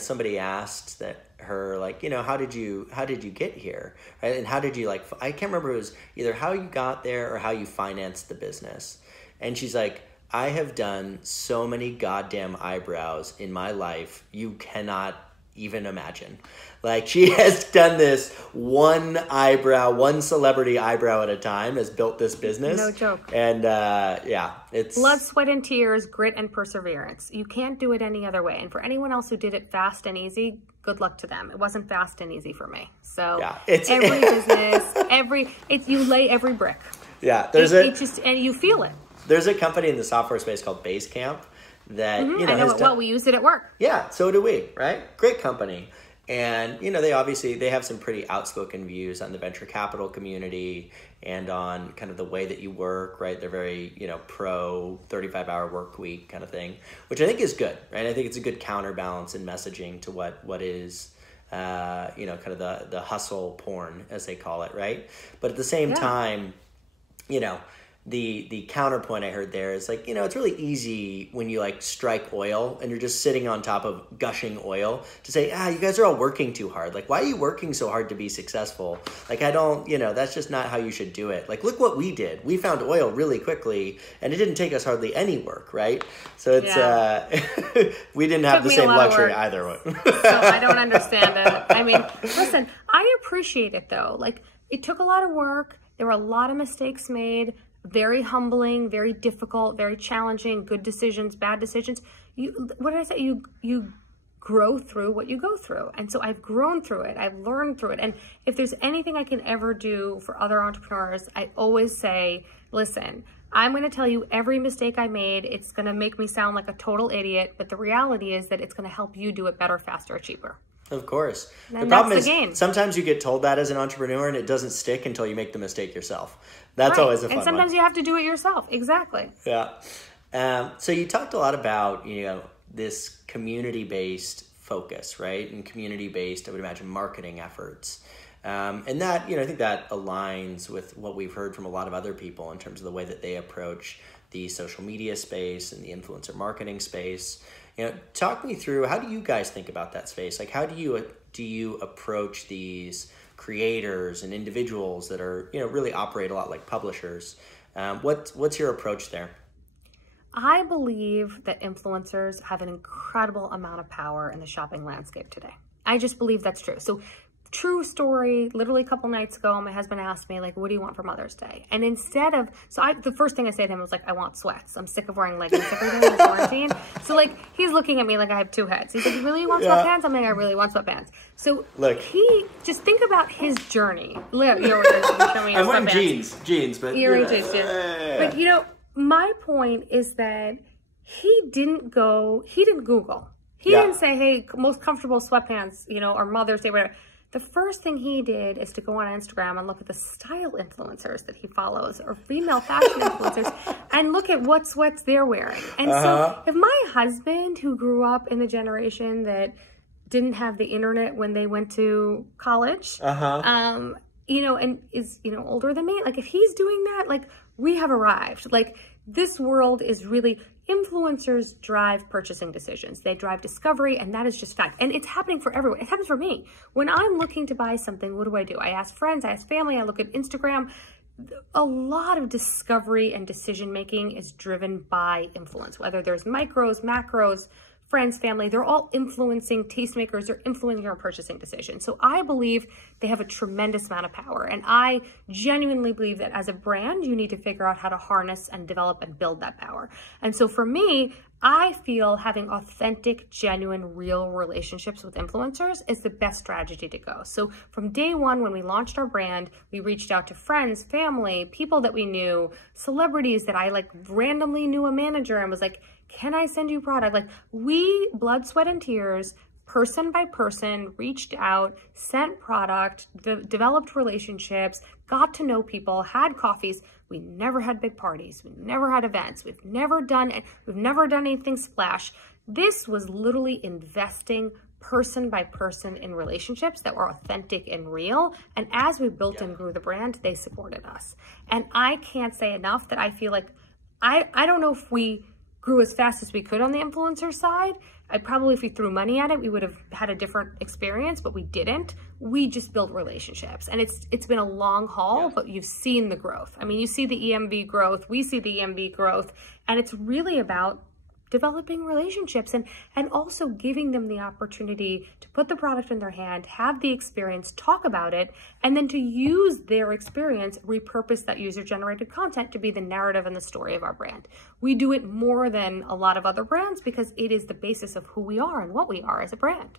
somebody asked her how did you get here, right? And how did you I can't remember, it was either how you got there or how you financed the business, and she's like, I have done so many goddamn eyebrows in my life you cannot even imagine. Like, she has done this one celebrity eyebrow at a time, has built this business. No joke. And it's blood, sweat, and tears, grit, and perseverance. You can't do it any other way. And for anyone else who did it fast and easy, good luck to them. It wasn't fast and easy for me. So every business, you lay every brick. Yeah, and you feel it. There's a company in the software space called Basecamp that I know it well. We use it at work. Yeah, so do we, right? Great company. And, they have some pretty outspoken views on the venture capital community and on kind of the way that you work, right? They're very, pro 35-hour work week kind of thing, which I think is good, right? I think it's a good counterbalance in messaging to what is, kind of the hustle porn, as they call it, right? But at the same time, the counterpoint I heard there is like, it's really easy when you like strike oil and you're just sitting on top of gushing oil to say, you guys are all working too hard. Like, why are you working so hard to be successful? Like, I don't, that's just not how you should do it. Like, look what we did. We found oil really quickly and it didn't take us hardly any work, right? So it's, we didn't have the same luxury either way. So I don't understand it. I mean, listen, I appreciate it though. Like, it took a lot of work. There were a lot of mistakes made. Very humbling, very difficult, very challenging, good decisions, bad decisions. What did I say? You grow through what you go through. And so I've grown through it. I've learned through it. And if there's anything I can ever do for other entrepreneurs, I always say, listen, I'm going to tell you every mistake I made. It's going to make me sound like a total idiot. But the reality is that it's going to help you do it better, faster, cheaper. Of course. And the problem is sometimes you get told that as an entrepreneur and it doesn't stick until you make the mistake yourself. That's always a fun one. And sometimes you have to do it yourself. Exactly. Yeah. So you talked a lot about, this community-based focus, right? And community-based, I would imagine, marketing efforts. And that, I think that aligns with what we've heard from a lot of other people in terms of the way that they approach the social media space and the influencer marketing space. Talk me through, how do you guys think about that space? Like, how do you approach these creators and individuals that are, really operate a lot like publishers? What's your approach there? I believe that influencers have an incredible amount of power in the shopping landscape today. I just believe that's true. So true story, literally a couple nights ago, my husband asked me, like, what do you want for Mother's Day? And instead of, the first thing I said to him was like, I want sweats. I'm sick of wearing leggings every day in quarantine. So like, he's looking at me like I have two heads. He's like, you really want sweatpants? I'm like, I really want sweatpants. So he, just think about his journey. I'm wearing jeans, but you're wearing jeans, But my point is that he didn't Google. He didn't say, hey, most comfortable sweatpants, or Mother's Day, whatever. The first thing he did is to go on Instagram and look at the style influencers that he follows or female fashion influencers and look at what sweats they're wearing. And so if my husband, who grew up in the generation that didn't have the internet when they went to college, and is, older than me, like if he's doing that, like we have arrived. Like this world is really, influencers drive purchasing decisions. They drive discovery, and that is just fact. And it's happening for everyone. It happens for me. When I'm looking to buy something, what do? I ask friends, I ask family, I look at Instagram. A lot of discovery and decision-making is driven by influence, whether there's micros, macros, friends, family, they're all influencing tastemakers, they're influencing your purchasing decisions. So I believe they have a tremendous amount of power. And I genuinely believe that as a brand, you need to figure out how to harness and develop and build that power. And so for me, I feel having authentic, genuine, real relationships with influencers is the best strategy to go. So from day one, when we launched our brand, we reached out to friends, family, people that we knew, celebrities that I like randomly knew a manager and was like, can I send you product? Like we, blood, sweat, and tears, person by person, reached out, sent product, developed relationships, got to know people, had coffees. We never had big parties. We never had events. We've never done anything splash. This was literally investing person by person in relationships that were authentic and real. And as we built and grew the brand, they supported us. And I can't say enough that I feel like, I don't know if we grew as fast as we could on the influencer side. If we threw money at it, we would have had a different experience, but we didn't. We just built relationships. And it's been a long haul, but you've seen the growth. I mean, you see the EMV growth, we see the EMV growth, and it's really about developing relationships and also giving them the opportunity to put the product in their hand, have the experience, talk about it, and then to use their experience, repurpose that user-generated content to be the narrative and the story of our brand. We do it more than a lot of other brands because it is the basis of who we are and what we are as a brand.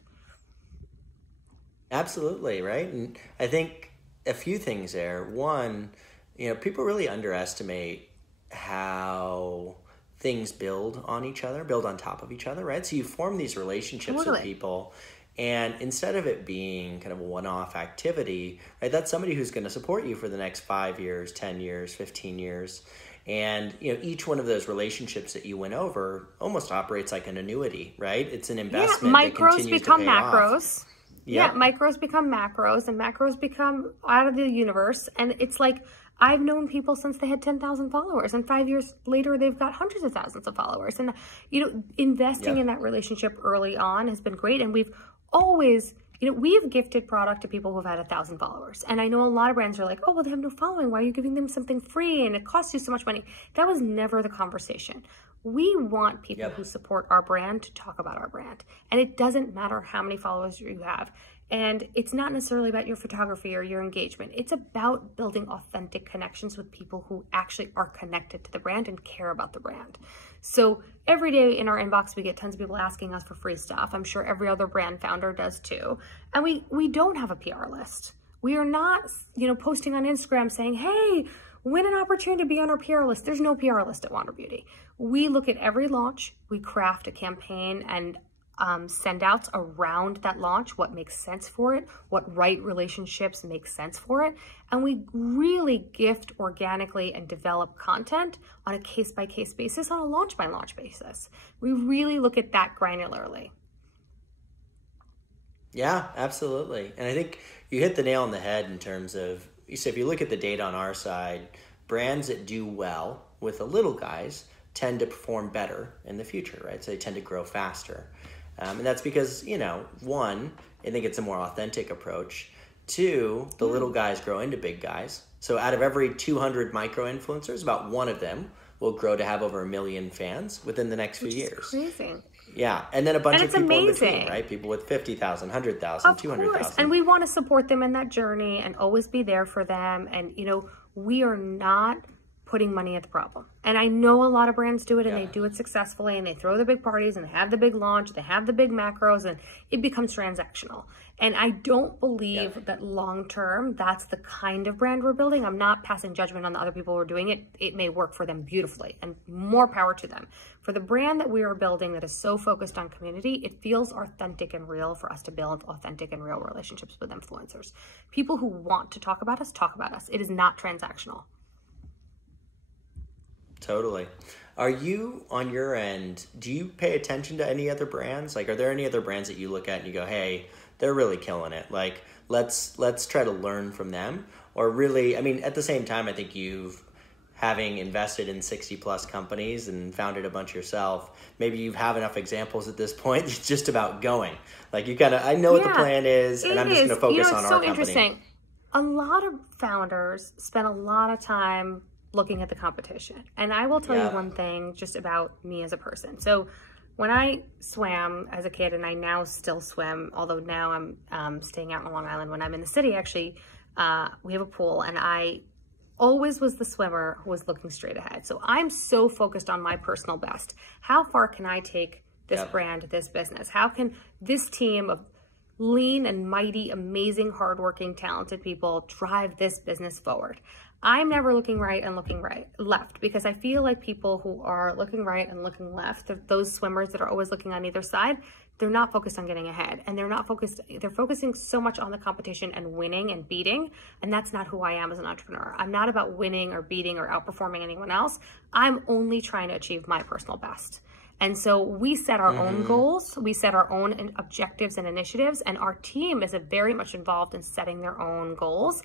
Absolutely, right? And I think a few things there. One, people really underestimate how things build on each other, build on top of each other, right? So you form these relationships with people, and instead of it being kind of a one-off activity, right, that's somebody who's going to support you for the next 5 years, 10 years, 15 years. And, each one of those relationships that you went over almost operates like an annuity, right? It's an investment. Micros become macros. Yeah, micros become macros, and macros become out of the universe. And it's like, I've known people since they had 10,000 followers, and 5 years later, they've got hundreds of thousands of followers. And, investing in that relationship early on has been great. And we've always, we've gifted product to people who've had 1,000 followers. And I know a lot of brands are like, oh, well, they have no following. Why are you giving them something free? And it costs you so much money. That was never the conversation. We want people who support our brand to talk about our brand. And it doesn't matter how many followers you have. And it's not necessarily about your photography or your engagement. It's about building authentic connections with people who actually are connected to the brand and care about the brand. So every day in our inbox, we get tons of people asking us for free stuff. I'm sure every other brand founder does too. And we don't have a PR list. We are not, posting on Instagram saying, hey, win an opportunity to be on our PR list. There's no PR list at Wander Beauty. We look at every launch, we craft a campaign and send outs around that launch, what makes sense for it, what right relationships make sense for it. And we really gift organically and develop content on a case-by-case basis, on a launch-by-launch basis. We really look at that granularly. Yeah, absolutely. And I think you hit the nail on the head in terms of, so if you look at the data on our side, brands that do well with the little guys tend to perform better in the future, right? So they tend to grow faster. And that's because, one, I think it's a more authentic approach. Two, the little guys grow into big guys. So out of every 200 micro-influencers, about one of them will grow to have over 1 million fans within the next few years. Crazy. Yeah, and then a bunch of people amazing. in between, right? People with 50,000, 100,000, 200,000. And we want to support them in that journey and always be there for them. And, we are not putting money at the problem. And I know a lot of brands do it, and they do it successfully, and they throw the big parties, and they have the big launch, they have the big macros, and it becomes transactional. And I don't believe that long-term, that's the kind of brand we're building. I'm not passing judgment on the other people who are doing it. It may work for them beautifully, and more power to them. For the brand that we are building that is so focused on community, it feels authentic and real for us to build authentic and real relationships with influencers. People who want to talk about us, talk about us. It is not transactional. Totally. Are you, on your end, do you pay attention to any other brands? Like, are there any other brands that you look at and you go, hey, they're really killing it. Like, let's try to learn from them. Or really, at the same time, I think having invested in 60 plus companies and founded a bunch yourself, maybe you have enough examples at this point. It's just about going. Like, I know what the plan is, and I'm just going to focus on our company. It's so interesting. A lot of founders spend a lot of time looking at the competition. And I will tell you one thing just about me as a person. So when I swam as a kid, and I now still swim, although now I'm staying out on Long Island. When I'm in the city, actually, we have a pool, and I always was the swimmer who was looking straight ahead. So I'm so focused on my personal best. How far can I take this brand, this business? How can this team of lean and mighty, amazing, hardworking, talented people drive this business forward? I'm never looking right and looking left, because I feel like people who are looking right and looking left, those swimmers that are always looking on either side, they're not focused on getting ahead, and they're focusing so much on the competition and winning and beating. And that's not who I am as an entrepreneur. I'm not about winning or beating or outperforming anyone else. I'm only trying to achieve my personal best. And so we set our own goals, we set our own objectives and initiatives, and our team is very much involved in setting their own goals.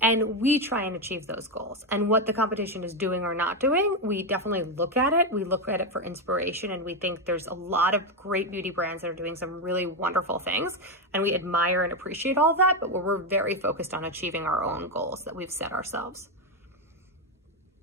And we try and achieve those goals. And what the competition is doing or not doing, we definitely look at it. We look at it for inspiration, and we think there's a lot of great beauty brands that are doing some really wonderful things. And we admire and appreciate all of that, but we're very focused on achieving our own goals that we've set ourselves.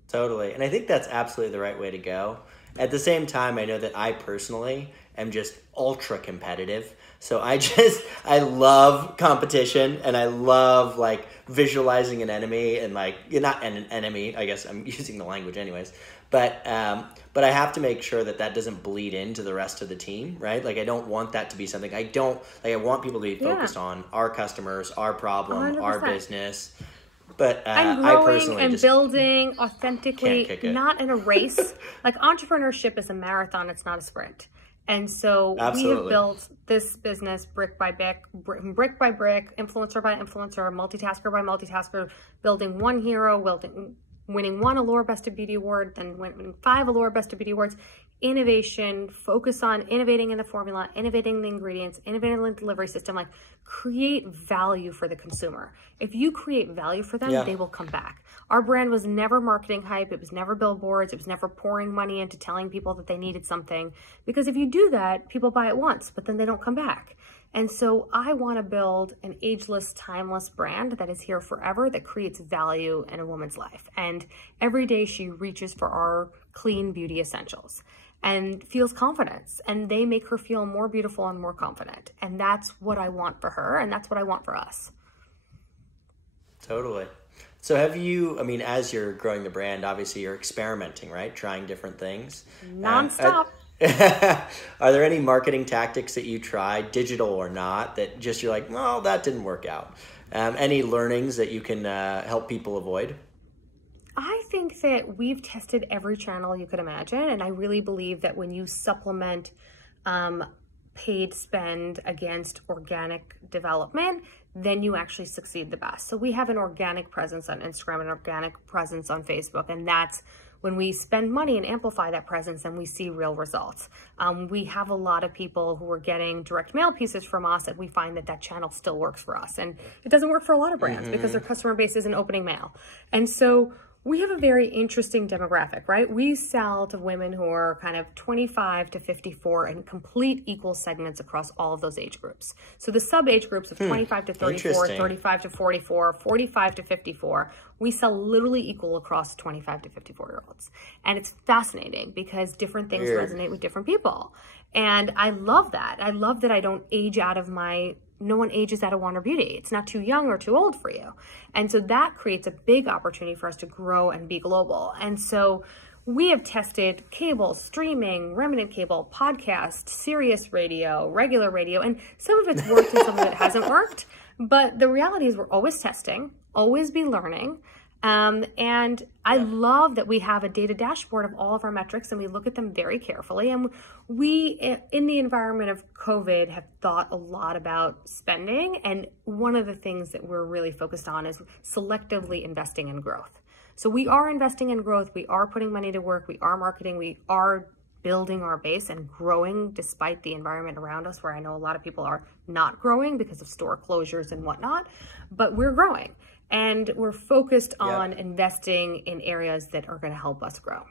Totally. And I think that's absolutely the right way to go. At the same time, I know that I personally am just ultra competitive. So I love competition, and I love like visualizing an enemy, and like, you're not an enemy, I guess I'm using the language anyways, but I have to make sure that doesn't bleed into the rest of the team, right? Like, I don't want that to be something, I want people to be focused on our customers, our problem, 100%. Our business. But and growing and building authentically, not in a race. Like, entrepreneurship is a marathon, it's not a sprint. And so we have built this business brick by brick, influencer by influencer, multitasker by multitasker, building one hero, building winning 1 Allure Best of Beauty Award, then winning 5 Allure Best of Beauty Awards. Innovation, focus on innovating in the formula, innovating in the ingredients, innovating in the delivery system, like create value for the consumer. If you create value for them, they will come back. Our brand was never marketing hype. It was never billboards. It was never pouring money into telling people that they needed something. Because if you do that, people buy it once, but then they don't come back. And so I want to build an ageless, timeless brand that is here forever, that creates value in a woman's life. And every day she reaches for our clean beauty essentials and feels confidence, and they make her feel more beautiful and more confident. And that's what I want for her, and that's what I want for us. Totally. So have you, I mean, as you're growing the brand, obviously you're experimenting, right? Trying different things. Nonstop. Are there any marketing tactics that you tried, digital or not, that just you're like, well, that didn't work out? Any learnings that you can help people avoid? I think that we've tested every channel you could imagine, and I really believe that when you supplement paid spend against organic development, then you actually succeed the best. So we have an organic presence on Instagram, an organic presence on Facebook, and that's when we spend money and amplify that presence and we see real results. We have a lot of people who are getting direct mail pieces from us, and we find that that channel still works for us. And it doesn't work for a lot of brands because their customer base isn't opening mail. And so we have a very interesting demographic, right? We sell to women who are kind of 25 to 54 in complete equal segments across all of those age groups. So the sub age groups of 25 to 34, 35 to 44, 45 to 54, we sell literally equal across 25 to 54-year-olds. And it's fascinating because different things resonate with different people. And I love that. I love that I don't age out of no one ages out of Wander Beauty. It's not too young or too old for you. And so that creates a big opportunity for us to grow and be global. And so we have tested cable, streaming, remnant cable, podcast, Sirius radio, regular radio, and some of it's worked and some of it hasn't worked. But the reality is we're always testing, always be learning. And I love that we have a data dashboard of all of our metrics, and we look at them very carefully. And we, in the environment of COVID, have thought a lot about spending. And one of the things that we're really focused on is selectively investing in growth. So we are investing in growth. We are putting money to work. We are marketing. We are building our base and growing despite the environment around us, where I know a lot of people are not growing because of store closures and whatnot, but we're growing. And we're focused on investing in areas that are going to help us grow.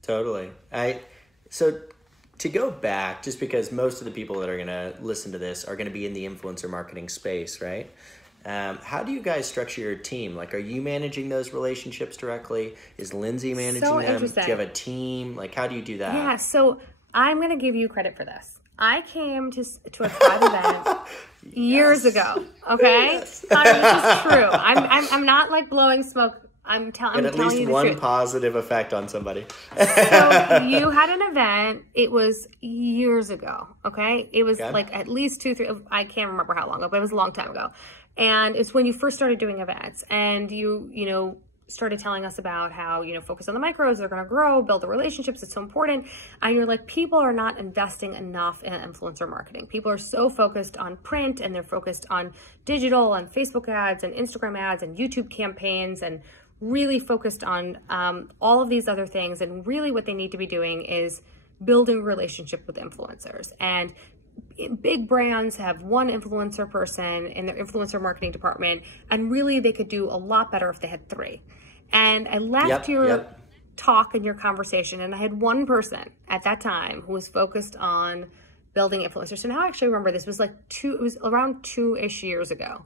Totally. So to go back, just because most of the people that are going to listen to this are going to be in the influencer marketing space, right? How do you guys structure your team? Like, are you managing those relationships directly? Is Lindsay managing them? Do you have a team? Like, how do you do that? Yeah, so I'm going to give you credit for this. I came to a Thrive event years ago, okay? This is true. I'm not like blowing smoke. I'm telling you the truth. At least one positive effect on somebody. So you had an event. It was years ago, okay? It was like at least 2, 3, I can't remember how long ago, but it was a long time ago. And it's when you first started doing events, and you started telling us about how, focus on the micros, they're going to grow, build the relationships, it's so important. And you're like, people are not investing enough in influencer marketing. People are so focused on print, and they're focused on digital and Facebook ads and Instagram ads and YouTube campaigns, and really focused on all of these other things. And really what they need to be doing is building a relationship with influencers. And big brands have one influencer person in their influencer marketing department, and really they could do a lot better if they had 3. And I left your talk and your conversation, and I had one person at that time who was focused on building influencers. So now I actually remember this was like it was around 2-ish years ago.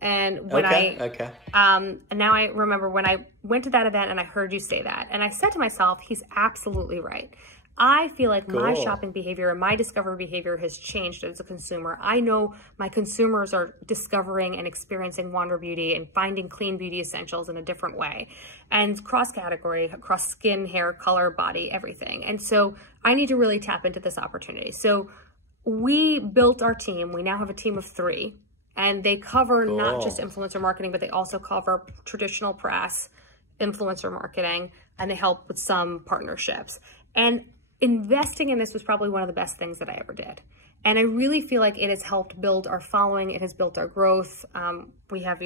And when and now I remember when I went to that event and I heard you say that, and I said to myself, he's absolutely right. I feel like my shopping behavior and my discovery behavior has changed as a consumer. I know my consumers are discovering and experiencing Wander Beauty and finding clean beauty essentials in a different way, and cross-category, across skin, hair, color, body, everything. And so I need to really tap into this opportunity. So we built our team. We now have a team of 3, and they cover not just influencer marketing, but they also cover traditional press, influencer marketing, and they help with some partnerships. And investing in this was probably one of the best things that I ever did. And I really feel like it has helped build our following. It has built our growth. We have,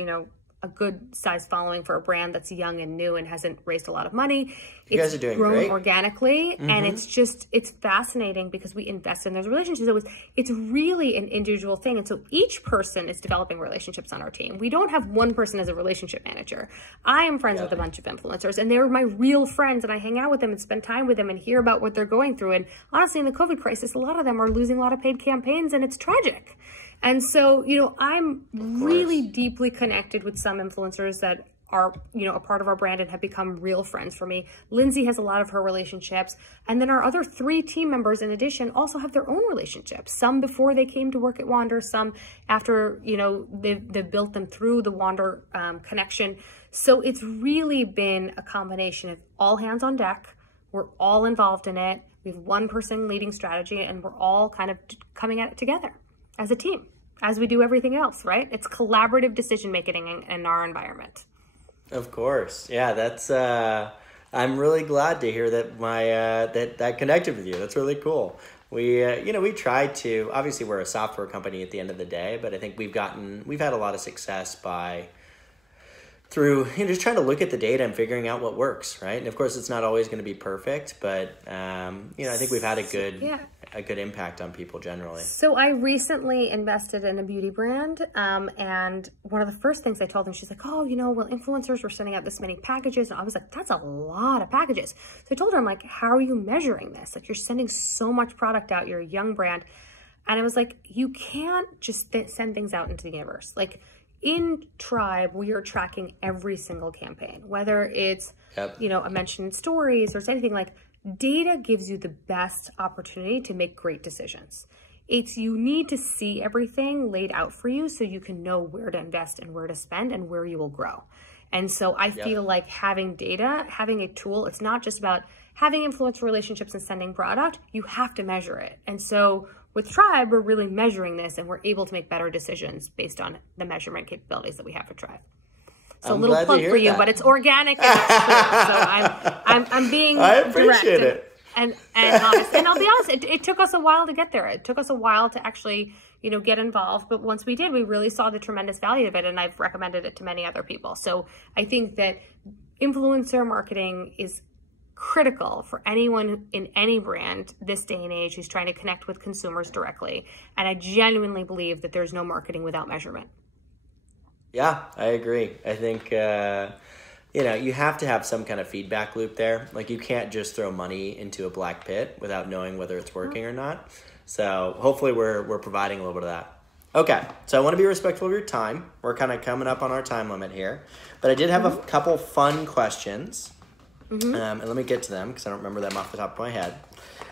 a good sized following for a brand that's young and new and hasn't raised a lot of money. You guys are doing grown great. Organically. And it's fascinating because we invest in those relationships. It's really an individual thing. And so each person is developing relationships on our team. We don't have one person as a relationship manager. I am friends with a bunch of influencers, and they're my real friends, and I hang out with them and spend time with them and hear about what they're going through. And honestly, in the COVID crisis, a lot of them are losing a lot of paid campaigns, and it's tragic. And so, I'm really deeply connected with some influencers that are, a part of our brand and have become real friends for me. Lindsay has a lot of her relationships. And then our other 3 team members, in addition, also have their own relationships. Some before they came to work at Wander, some after, they've built them through the Wander connection. So it's really been a combination of all hands on deck. We're all involved in it. We have one person leading strategy, and we're all kind of coming at it together as a team, as we do everything else, right? It's collaborative decision making in our environment. Of course. Yeah, that's I'm really glad to hear that that connected with you. That's really cool. We try to, obviously we're a software company at the end of the day, but I think we've had a lot of success through just trying to look at the data and figuring out what works, right? And of course, it's not always going to be perfect, but I think we've had a good impact on people generally. So I recently invested in a beauty brand, and one of the first things I told them, she's like, "Oh, well, influencers were sending out this many packages," and I was like, "That's a lot of packages." So I told her, I'm like, "How are you measuring this? Like, you're sending so much product out. You're a young brand," and I was like, "You can't just send things out into the universe, like." In Tribe, we are tracking every single campaign, whether it's, a mention in stories or anything. Like, data gives you the best opportunity to make great decisions. You need to see everything laid out for you so you can know where to invest and where to spend and where you will grow. And so I feel like having data, having a tool, it's not just about having influencer relationships and sending product. You have to measure it. And so with Tribe, we're really measuring this, and we're able to make better decisions based on the measurement capabilities that we have for Tribe. So a little plug for you, but it's organic and it's true. So I'm being direct and honest. And I'll be honest, it took us a while to get there. It took us a while to actually, get involved. But once we did, we really saw the tremendous value of it, and I've recommended it to many other people. So I think that influencer marketing is critical for anyone in any brand this day and age who's trying to connect with consumers directly. And I genuinely believe that there's no marketing without measurement. Yeah, I agree. I think, you have to have some kind of feedback loop there. Like, you can't just throw money into a black pit without knowing whether it's working or not. So hopefully we're providing a little bit of that. Okay, so I want to be respectful of your time. We're kind of coming up on our time limit here. But I did have a couple fun questions. And let me get to them because I don't remember them off the top of my head.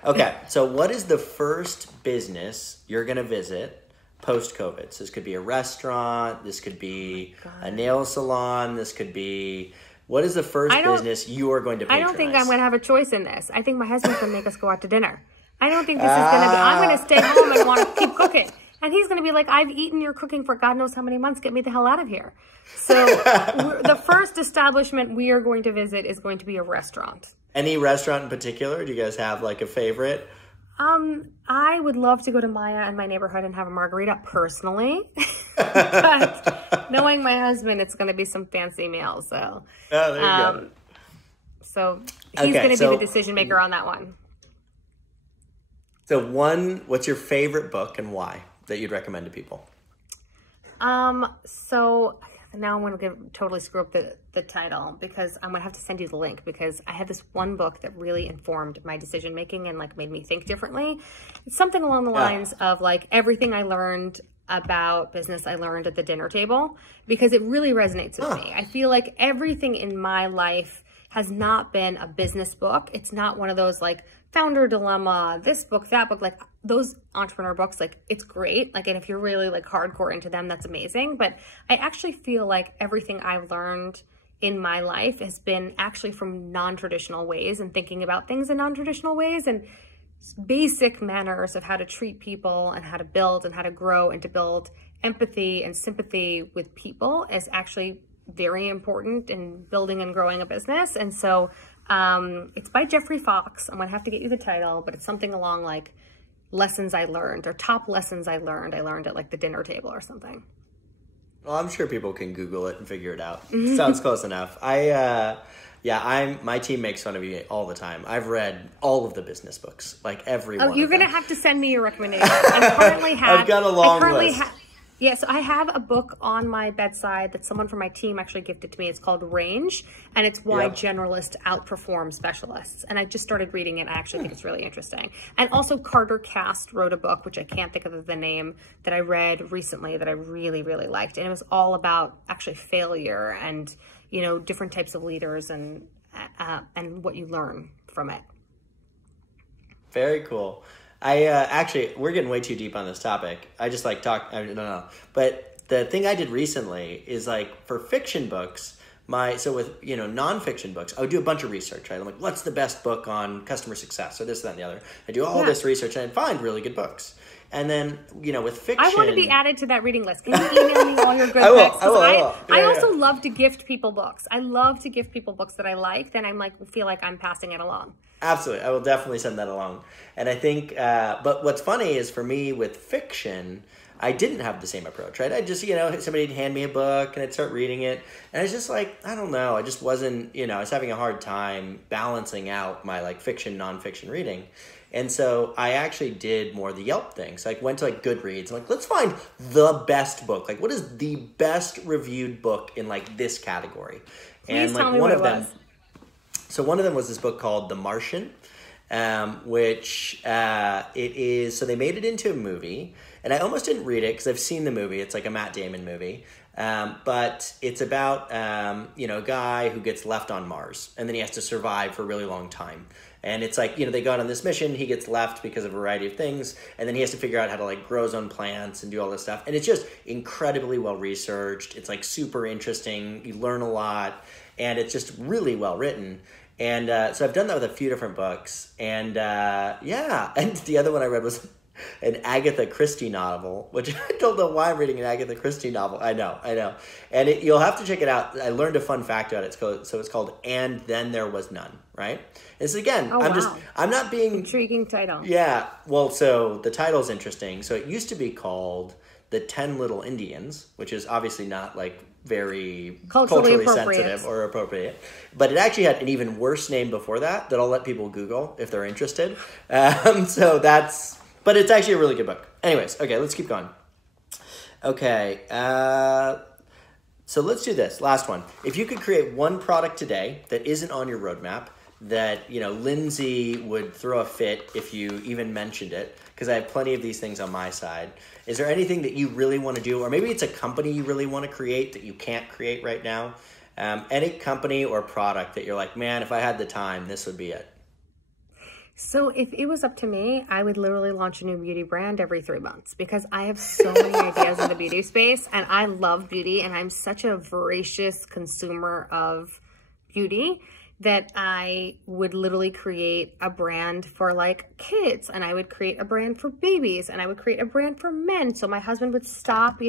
Okay, so what is the first business you're going to visit post-COVID? So this could be a restaurant, this could be a nail salon, this could be... What is the first business you are going to patronize? I don't think I'm going to have a choice in this. I think my husband's going to make us go out to dinner. I don't think this is going to be... I'm going to stay home and want to keep cooking. And he's going to be like, "I've eaten your cooking for God knows how many months. Get me the hell out of here." So the first establishment we are going to visit is going to be a restaurant. Any restaurant in particular? Do you guys have like a favorite? I would love to go to Maya in my neighborhood and have a margarita personally. But knowing my husband, it's going to be some fancy meal. So, there you go. So he's going to be the decision maker on that one. So what's your favorite book and why that you'd recommend to people? So now I'm going to totally screw up the title because I'm going to have to send you the link because I had this one book that really informed my decision making and like made me think differently. It's something along the lines of like everything I learned about business I learned at the dinner table because it really resonates with me. I feel like everything in my life has not been a business book. It's not one of those like founder dilemma, this book, that book, like those entrepreneur books, like it's great. Like, and if you're really like hardcore into them, that's amazing. But I actually feel like everything I've learned in my life has been actually from non-traditional ways and thinking about things in non-traditional ways and basic manners of how to treat people and how to build and how to grow and to build empathy and sympathy with people is actually very important in building and growing a business. And so it's by Jeffrey Fox. I'm gonna have to get you the title, but it's something along like lessons I learned or top lessons I learned at like the dinner table or something. Well, I'm sure people can Google it and figure it out. Sounds close enough. My team makes fun of you all the time. I've read all of the business books, like every one of them. You're going to have to send me your recommendations. I've got a long list. So I have a book on my bedside that someone from my team actually gifted to me. It's called Range, and it's why generalists outperform specialists. And I just started reading it. I actually think it's really interesting. And also Carter Cast wrote a book, which I can't think of the name, that I read recently that I really, really liked. And it was all about actually failure and, different types of leaders and what you learn from it. Very cool. We're getting way too deep on this topic. I just I don't know. But the thing I did recently is for fiction books, with nonfiction books, I would do a bunch of research, right? I'm like, what's the best book on customer success or this, that, and the other? I do all this research and I'd find really good books. And then, with fiction... I want to be added to that reading list. Can you email me all your good books? I also love to gift people books. I love to gift people books that I like. Then feel like I'm passing it along. Absolutely. I will definitely send that along. And I think, but what's funny is for me with fiction, I didn't have the same approach, right? I just, somebody'd hand me a book and I'd start reading it. And I was just I don't know. I just wasn't, I was having a hard time balancing out my fiction, nonfiction reading. And so I actually did more of the Yelp thing. So I went to Goodreads. I'm let's find the best book. What is the best reviewed book in this category? Please tell me what it was. So one of them was this book called The Martian, which it is, so they made it into a movie, and I almost didn't read it because I've seen the movie. It's a Matt Damon movie, but it's about, a guy who gets left on Mars, and then he has to survive for a really long time. And it's they go out on this mission, he gets left because of a variety of things, and then he has to figure out how to grow his own plants and do all this stuff. And it's just incredibly well researched. It's super interesting. You learn a lot, and it's just really well written. And so I've done that with a few different books. And and the other one I read was an Agatha Christie novel, which I don't know why I'm reading an Agatha Christie novel. I know. And you'll have to check it out. I learned a fun fact about it. So it's called And Then There Was None, right? And so again, I'm not being... Intriguing title. Yeah. Well, so the title's interesting. So it used to be called The 10 Little Indians, which is obviously not very culturally sensitive or appropriate. But it actually had an even worse name before that I'll let people Google if they're interested. But it's actually a really good book. Anyways, okay, let's keep going. Okay, so let's do this. Last one. If you could create one product today that isn't on your roadmap, that, Lindsay would throw a fit if you even mentioned it, because I have plenty of these things on my side. Is there anything that you really want to do, or maybe it's a company you really want to create that you can't create right now? Any company or product that you're man, if I had the time, this would be it. So if it was up to me, I would literally launch a new beauty brand every 3 months, because I have so many ideas in the beauty space, and I love beauty, and I'm such a voracious consumer of beauty that I would literally create a brand for kids, and I would create a brand for babies, and I would create a brand for men. So my husband would stop,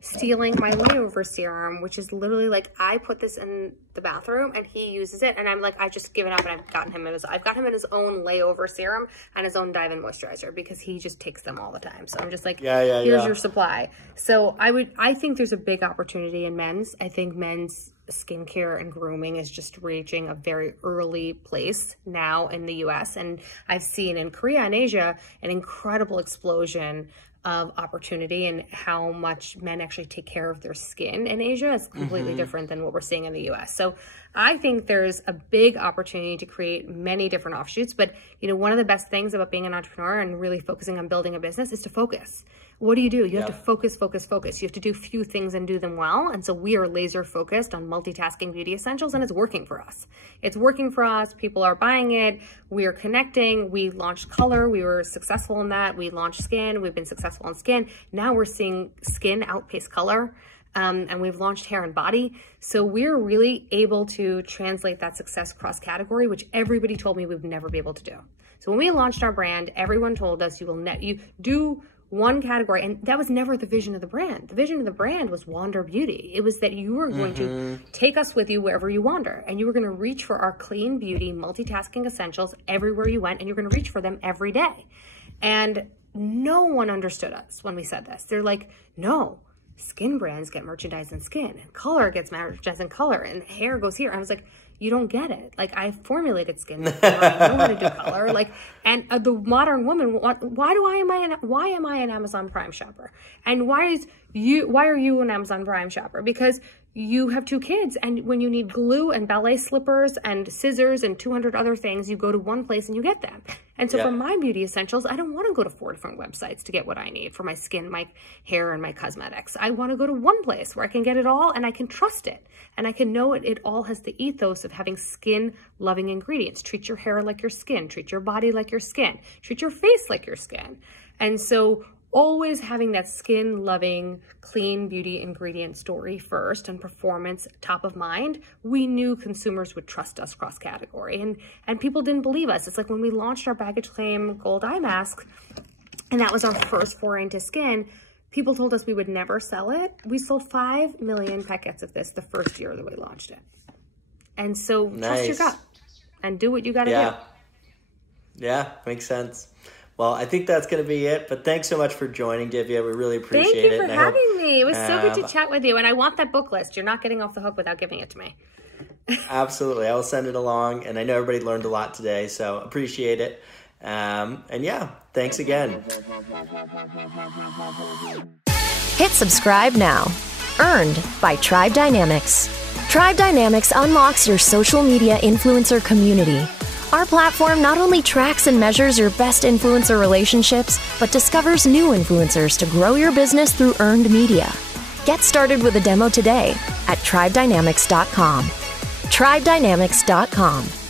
stealing my layover serum, which is literally I put this in the bathroom and he uses it, and I'm I just given up, and I've got him in his own layover serum and his own Dive-In moisturizer, because he just takes them all the time. So I'm just here's your supply. So I think there's a big opportunity in men's. I think men's skincare and grooming is just reaching a very early place now in the US, and I've seen in Korea and Asia an incredible explosion of opportunity, and how much men actually take care of their skin in Asia is completely different than what we're seeing in the US. So I think there's a big opportunity to create many different offshoots. But one of the best things about being an entrepreneur and really focusing on building a business is to focus. What do? You have to focus. You have to do few things and do them well. And so we are laser focused on multitasking beauty essentials, and it's working for us. People are buying it. We are connecting. We launched color. We were successful in that. We launched skin. We've been successful in skin. Now we're seeing skin outpace color. And we've launched hair and body. So we're really able to translate that success cross category, which everybody told me we would never be able to do. So when we launched our brand, everyone told us you do one category, and that was never the vision of the brand. The vision of the brand was wander beauty. It was that you were going to take us with you wherever you wander, and you were going to reach for our clean beauty, multitasking essentials everywhere you went, and you're going to reach for them every day. And no one understood us when we said this. They're no, skin brands get merchandise in skin, and color gets merchandise in color, and hair goes here. I was like, you don't get it. Like, I formulated skin before. I know how to do color. Like, and the modern woman, why am I an Amazon Prime shopper? And why are you an Amazon Prime shopper? Because you have 2 kids, and when you need glue and ballet slippers and scissors and 200 other things, you go to one place and you get them. And so for my beauty essentials, I don't want to go to 4 different websites to get what I need for my skin, my hair, and my cosmetics. I want to go to one place where I can get it all and I can trust it. And I can know it all has the ethos of having skin-loving ingredients. Treat your hair like your skin. Treat your body like your skin. Treat your face like your skin. And so always having that skin-loving, clean beauty ingredient story first and performance top of mind, we knew consumers would trust us cross-category. And people didn't believe us. It's like when we launched our baggage claim gold eye mask, and that was our first foray into skin, people told us we would never sell it. We sold 5 million packets of this the first year that we launched it. And so trust your gut and do what you got to do. Yeah, makes sense. Well, I think that's going to be it. But thanks so much for joining, Divya. We really appreciate it. Thank you for having me. It was so good to chat with you. And I want that book list. You're not getting off the hook without giving it to me. Absolutely. I will send it along. And I know everybody learned a lot today, so appreciate it. And yeah, thanks again. Hit subscribe now. Earned by Tribe Dynamics. Tribe Dynamics unlocks your social media influencer community. Our platform not only tracks and measures your best influencer relationships, but discovers new influencers to grow your business through earned media. Get started with a demo today at tribedynamics.com. tribedynamics.com.